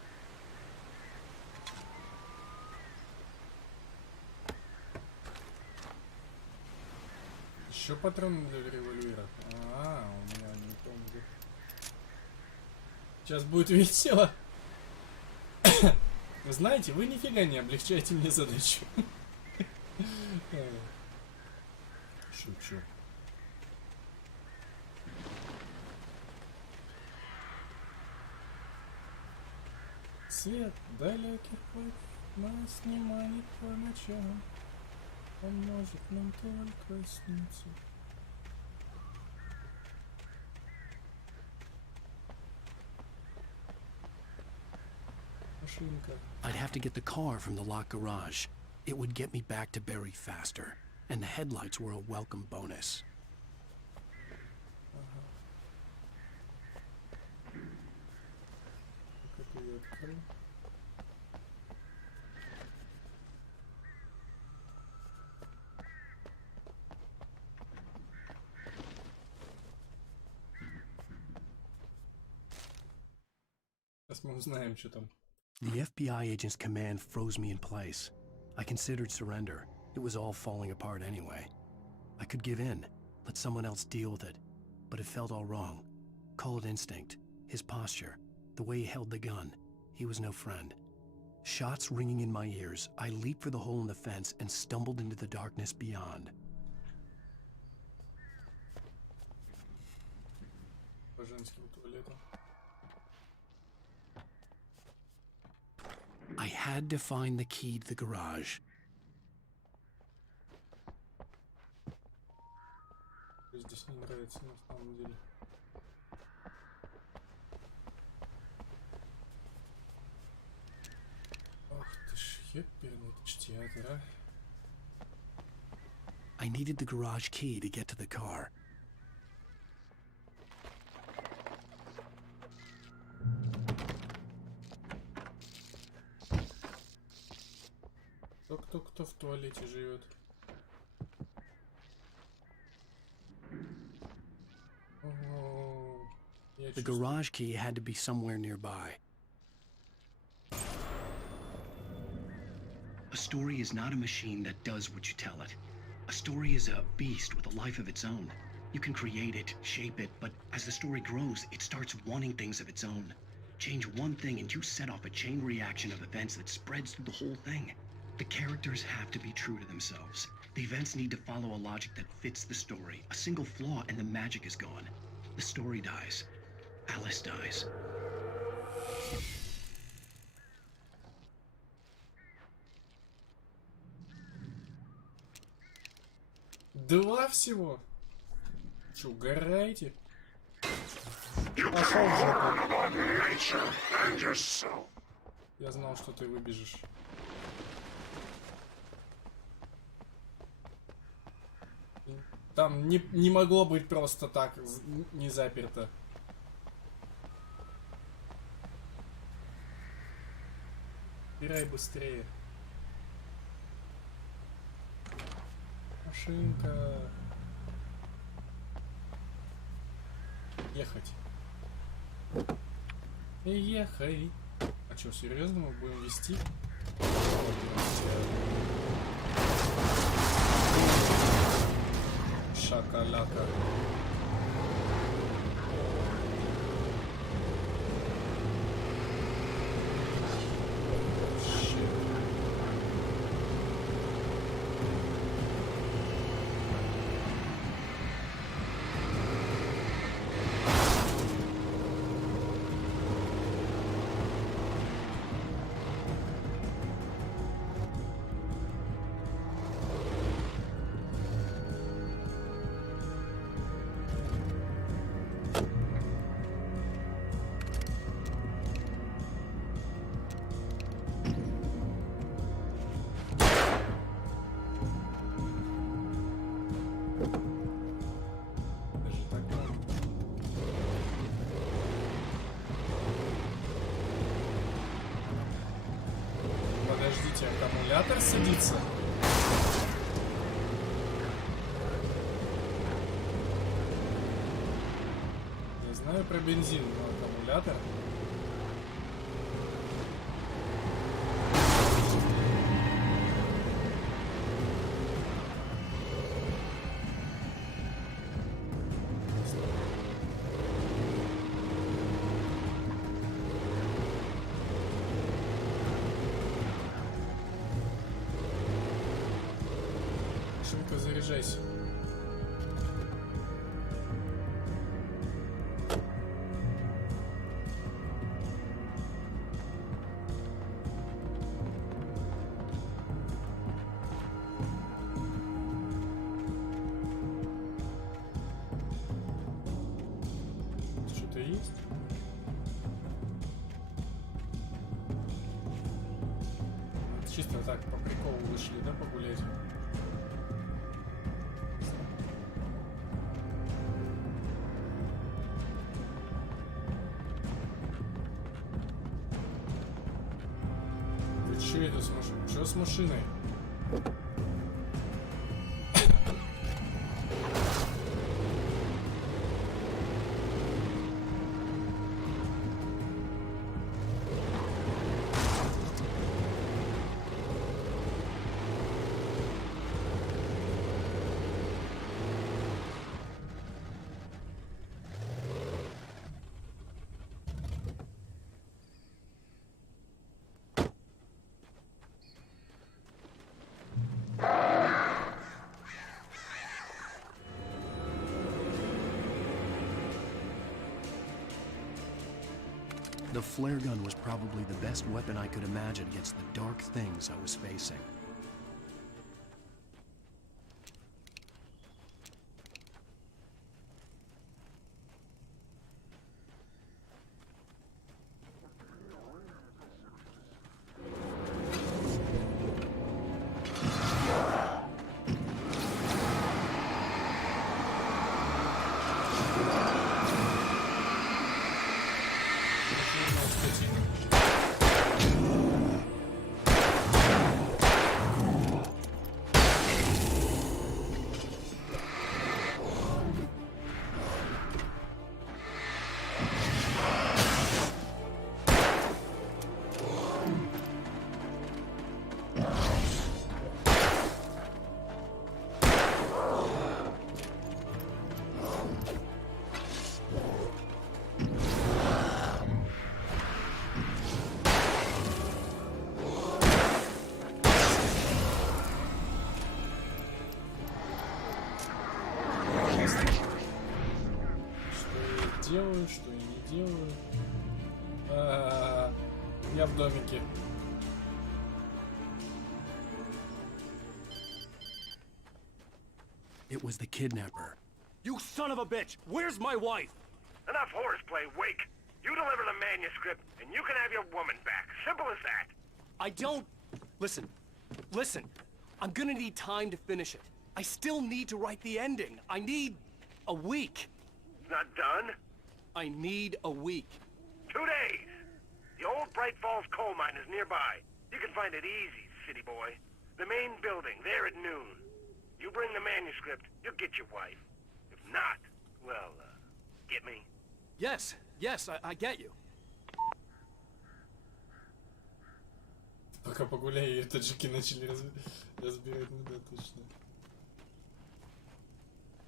Еще патрон для револьвера. А, у меня не помню. Сейчас будет весело. Вы знаете, вы нифига не облегчаете мне задачу. Шучу. свет далеких плыть нас не манит по ночам. Он может нам только сниться. Машинка. I'd have to get the car from the locked garage. It would get me back to Barry faster, and the headlights were a welcome bonus. Как это я открыл? Сейчас мы узнаем, что там. The FBI agent's command froze me in place. I considered surrender. It was all falling apart anyway. I could give in, let someone else deal with it, but it felt all wrong. Call it instinct, his posture, the way he held the gun. He was no friend. Shots ringing in my ears, I leaped for the hole in the fence and stumbled into the darkness beyond. По женским туалетам. I had to find the key to the garage. Здесь не нравится на самом деле. Ах ты ж, ёперный, это ж театр, а? I needed the garage key to get to the car. Кто в туалете живет? Ого, я The garage key had to be somewhere nearby. A story is not a machine that does what you tell it. A story is a beast with a life of its own. You can create it, shape it, but as the story grows, it starts wanting things of its own. Change one thing and you set off a chain reaction of events that spreads through the whole thing. The characters have to be true to themselves. The events need to follow a logic that fits the story. A single flaw and the magic is gone. The story dies. Alice dies. Два всего? Че, угораете? Пошел в жопу. Я знал, что ты выбежишь. Там не могло быть просто так, не заперто. Убирай быстрее. Машинка. Ехать. Ехай. А что, серьезно мы будем вести? Шакаляка. Подождите, аккумулятор садится? Не знаю про бензин, но аккумулятор. Машинка, заряжайся. чисто так по приколу вышли, да, погулять? Ты че это с машиной? Че с машиной? The flare gun was probably the best weapon I could imagine against the dark things I was facing. Делаю, что я не делаю. Я в домике. It was the kidnapper. You son of a bitch! Where's my wife? Enough horseplay, Wake. You deliver the manuscript, and you can have your woman back. Simple as that. I don't... Listen. Listen. I'm gonna need time to finish it. I still need to write the ending. I need... a week. It's not done? I need a week. 2 days. The old Bright Falls coal mine is nearby. You can find it easy, city boy. The main building, there at noon. You bring the manuscript, you'll get your wife. If not, well, get me? Yes, yes, I get you. Пока погуляй, таджики начали разбирать, ну да, точно.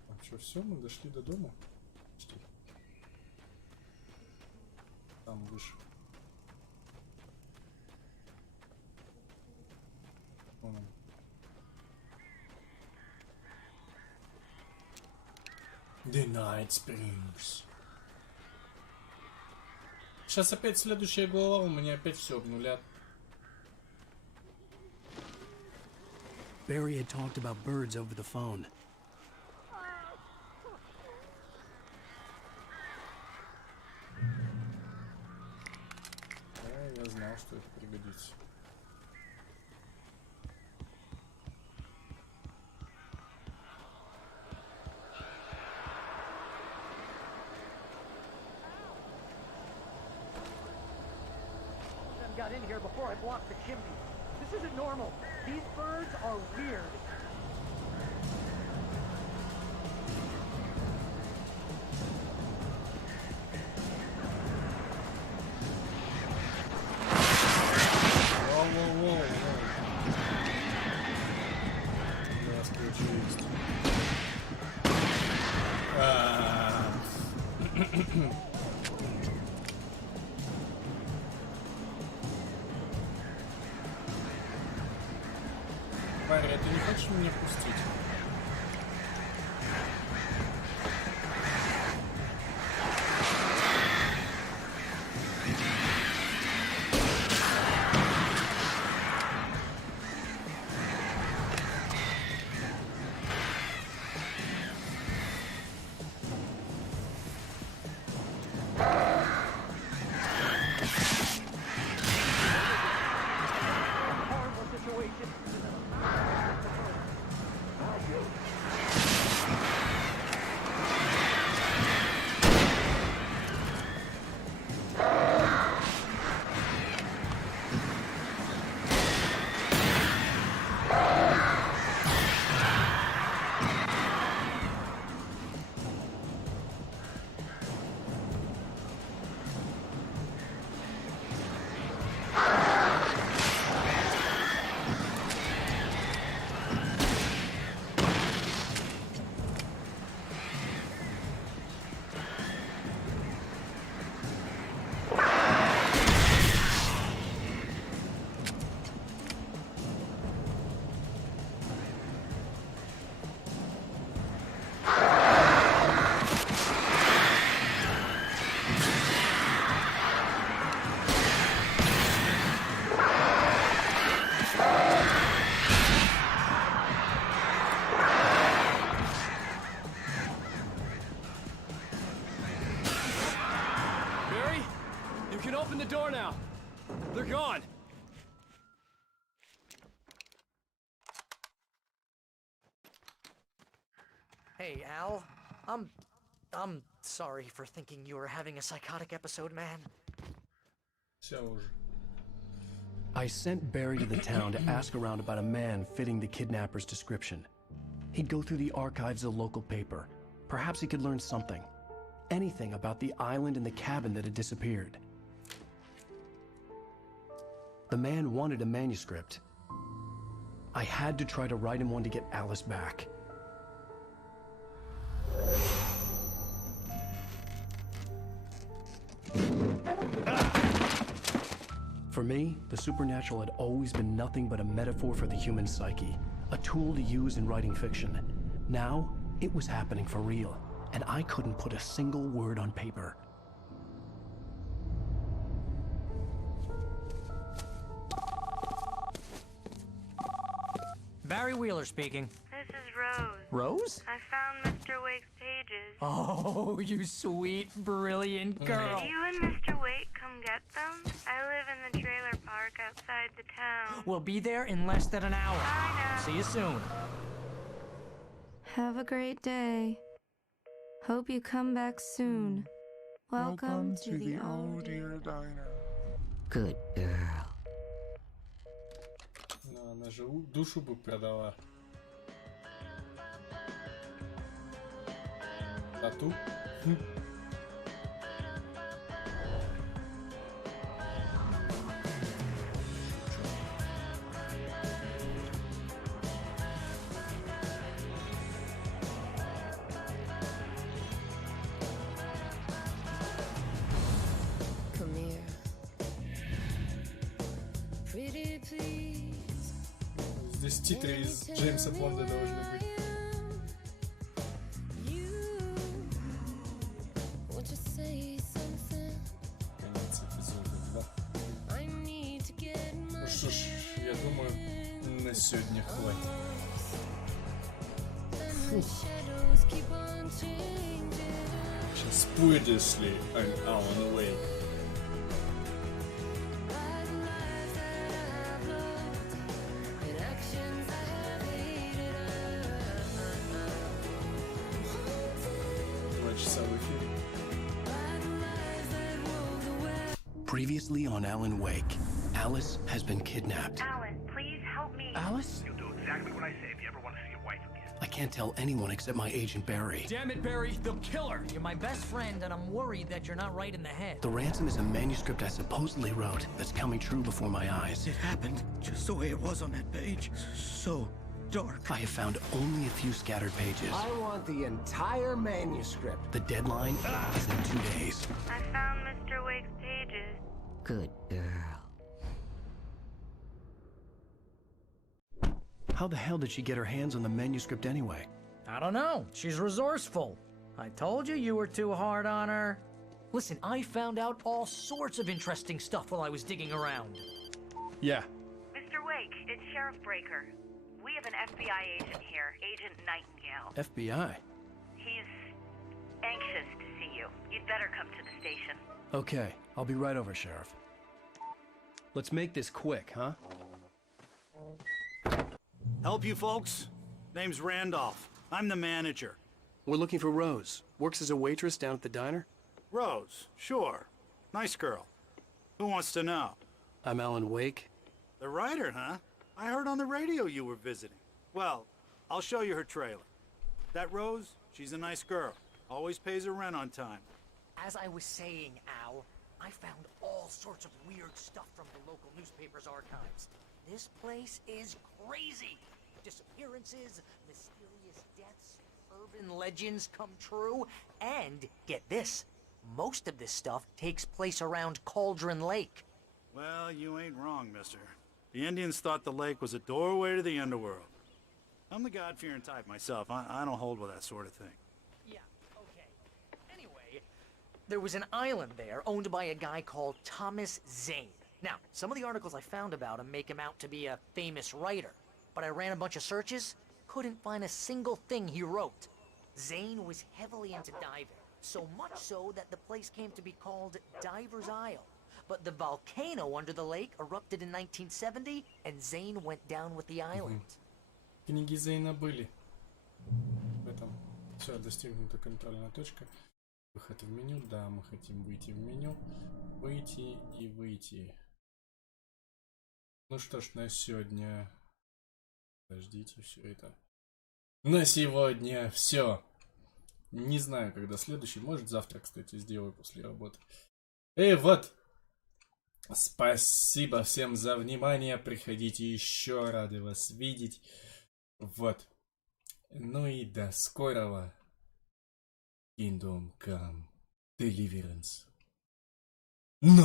А что, все, мы дошли до дома? Почти. Там выше. Вон он. The Night Springs. Сейчас опять следующая глава, у меня опять все обнулят. Barry had talked about birds over the phone. Я знал, что это пригодится. Got in here before I blocked the chimney. This isn't normal. These birds are weird. Воу-воу-воу. Я скажу есть. Варя, ты не хочешь меня пустить? now. They're gone. Hey, Al. I'm sorry for thinking you were having a psychotic episode, man. Все уже. I sent Barry to the town to ask around about a man fitting the kidnapper's description. He'd go through the archives of the local paper. Perhaps he could learn something. Anything about the island and the cabin that had disappeared. The man wanted a manuscript. I had to try to write him one to get Alice back. For me, the supernatural had always been nothing but a metaphor for the human psyche, a tool to use in writing fiction. Now, it was happening for real, and I couldn't put a single word on paper. Barry Wheeler speaking. This is Rose. Rose? I found Mr. Wake's pages. Oh, you sweet, brilliant girl. Could you and Mr. Wake come get them? I live in the trailer park outside the town. We'll be there in less than an hour. Bye now. See you soon. Have a great day. Hope you come back soon. Welcome to the Old Deer Diner. Good girl. Ну, она же душу бы продала. Тату? Come here. Pretty please. Здесь титры из Джеймса Бонда должны быть. Won't you say something? Конец эпизода 2. Ну что ж, я думаю, на сегодня хватит. Фух. Сейчас Spoilers an Alan Wake. Previously on Alan Wake, Alice has been kidnapped. Alan, please help me. Alice? You'll do exactly what I say if you ever want to see your wife again. I can't tell anyone except my agent Barry. Damn it, Barry, they'll kill her. You're my best friend, and I'm worried that you're not right in the head. The ransom is a manuscript I supposedly wrote that's coming true before my eyes. It happened just the way it was on that page. So dark. I have found only a few scattered pages. I want the entire manuscript. The deadline is in 2 days. I found Mr. Wake's pages. Good girl. How the hell did she get her hands on the manuscript anyway? I don't know. She's resourceful. I told you were too hard on her. Listen, I found out all sorts of interesting stuff while I was digging around. Yeah. Mr. Wake, it's Sheriff Breaker. We have an FBI agent here, Agent Nightingale. FBI? He's anxious to see you. You'd better come to the station. Okay, I'll be right over, Sheriff. Let's make this quick, huh? Help you folks? Name's Randolph. I'm the manager. We're looking for Rose. Works as a waitress down at the diner. Rose, sure. Nice girl. Who wants to know? I'm Alan Wake. The writer, huh? I heard on the radio you were visiting. Well, I'll show you her trailer. That Rose, she's a nice girl. Always pays her rent on time. As I was saying, Al, I found all sorts of weird stuff from the local newspaper's archives. This place is crazy. Disappearances, mysterious deaths, urban legends come true, and get this, most of this stuff takes place around Cauldron Lake. Well, you ain't wrong, mister. The Indians thought the lake was a doorway to the underworld. I'm the God-fearing type myself. I don't hold with that sort of thing. Yeah, okay. Anyway, there was an island there owned by a guy called Thomas Zane. Now, some of the articles I found about him make him out to be a famous writer, but I ran a bunch of searches, couldn't find a single thing he wrote. Zane was heavily into diving, so much so that the place came to be called Diver's Isle. but the volcano under the lake erupted in 1970, and Zane went down with the island. Книги Зейна были. В этом. Все, достигнута контрольная точка. Выход в меню. Да, мы хотим выйти в меню. Выйти и выйти. Ну что ж, на сегодня... Подождите, все это. На сегодня все. Не знаю, когда следующий. Может, завтра, кстати, сделаю после работы. И вот. Спасибо всем за внимание. Приходите еще. Рады вас видеть. Вот. Ну и до скорого. Kingdom Come Deliverance.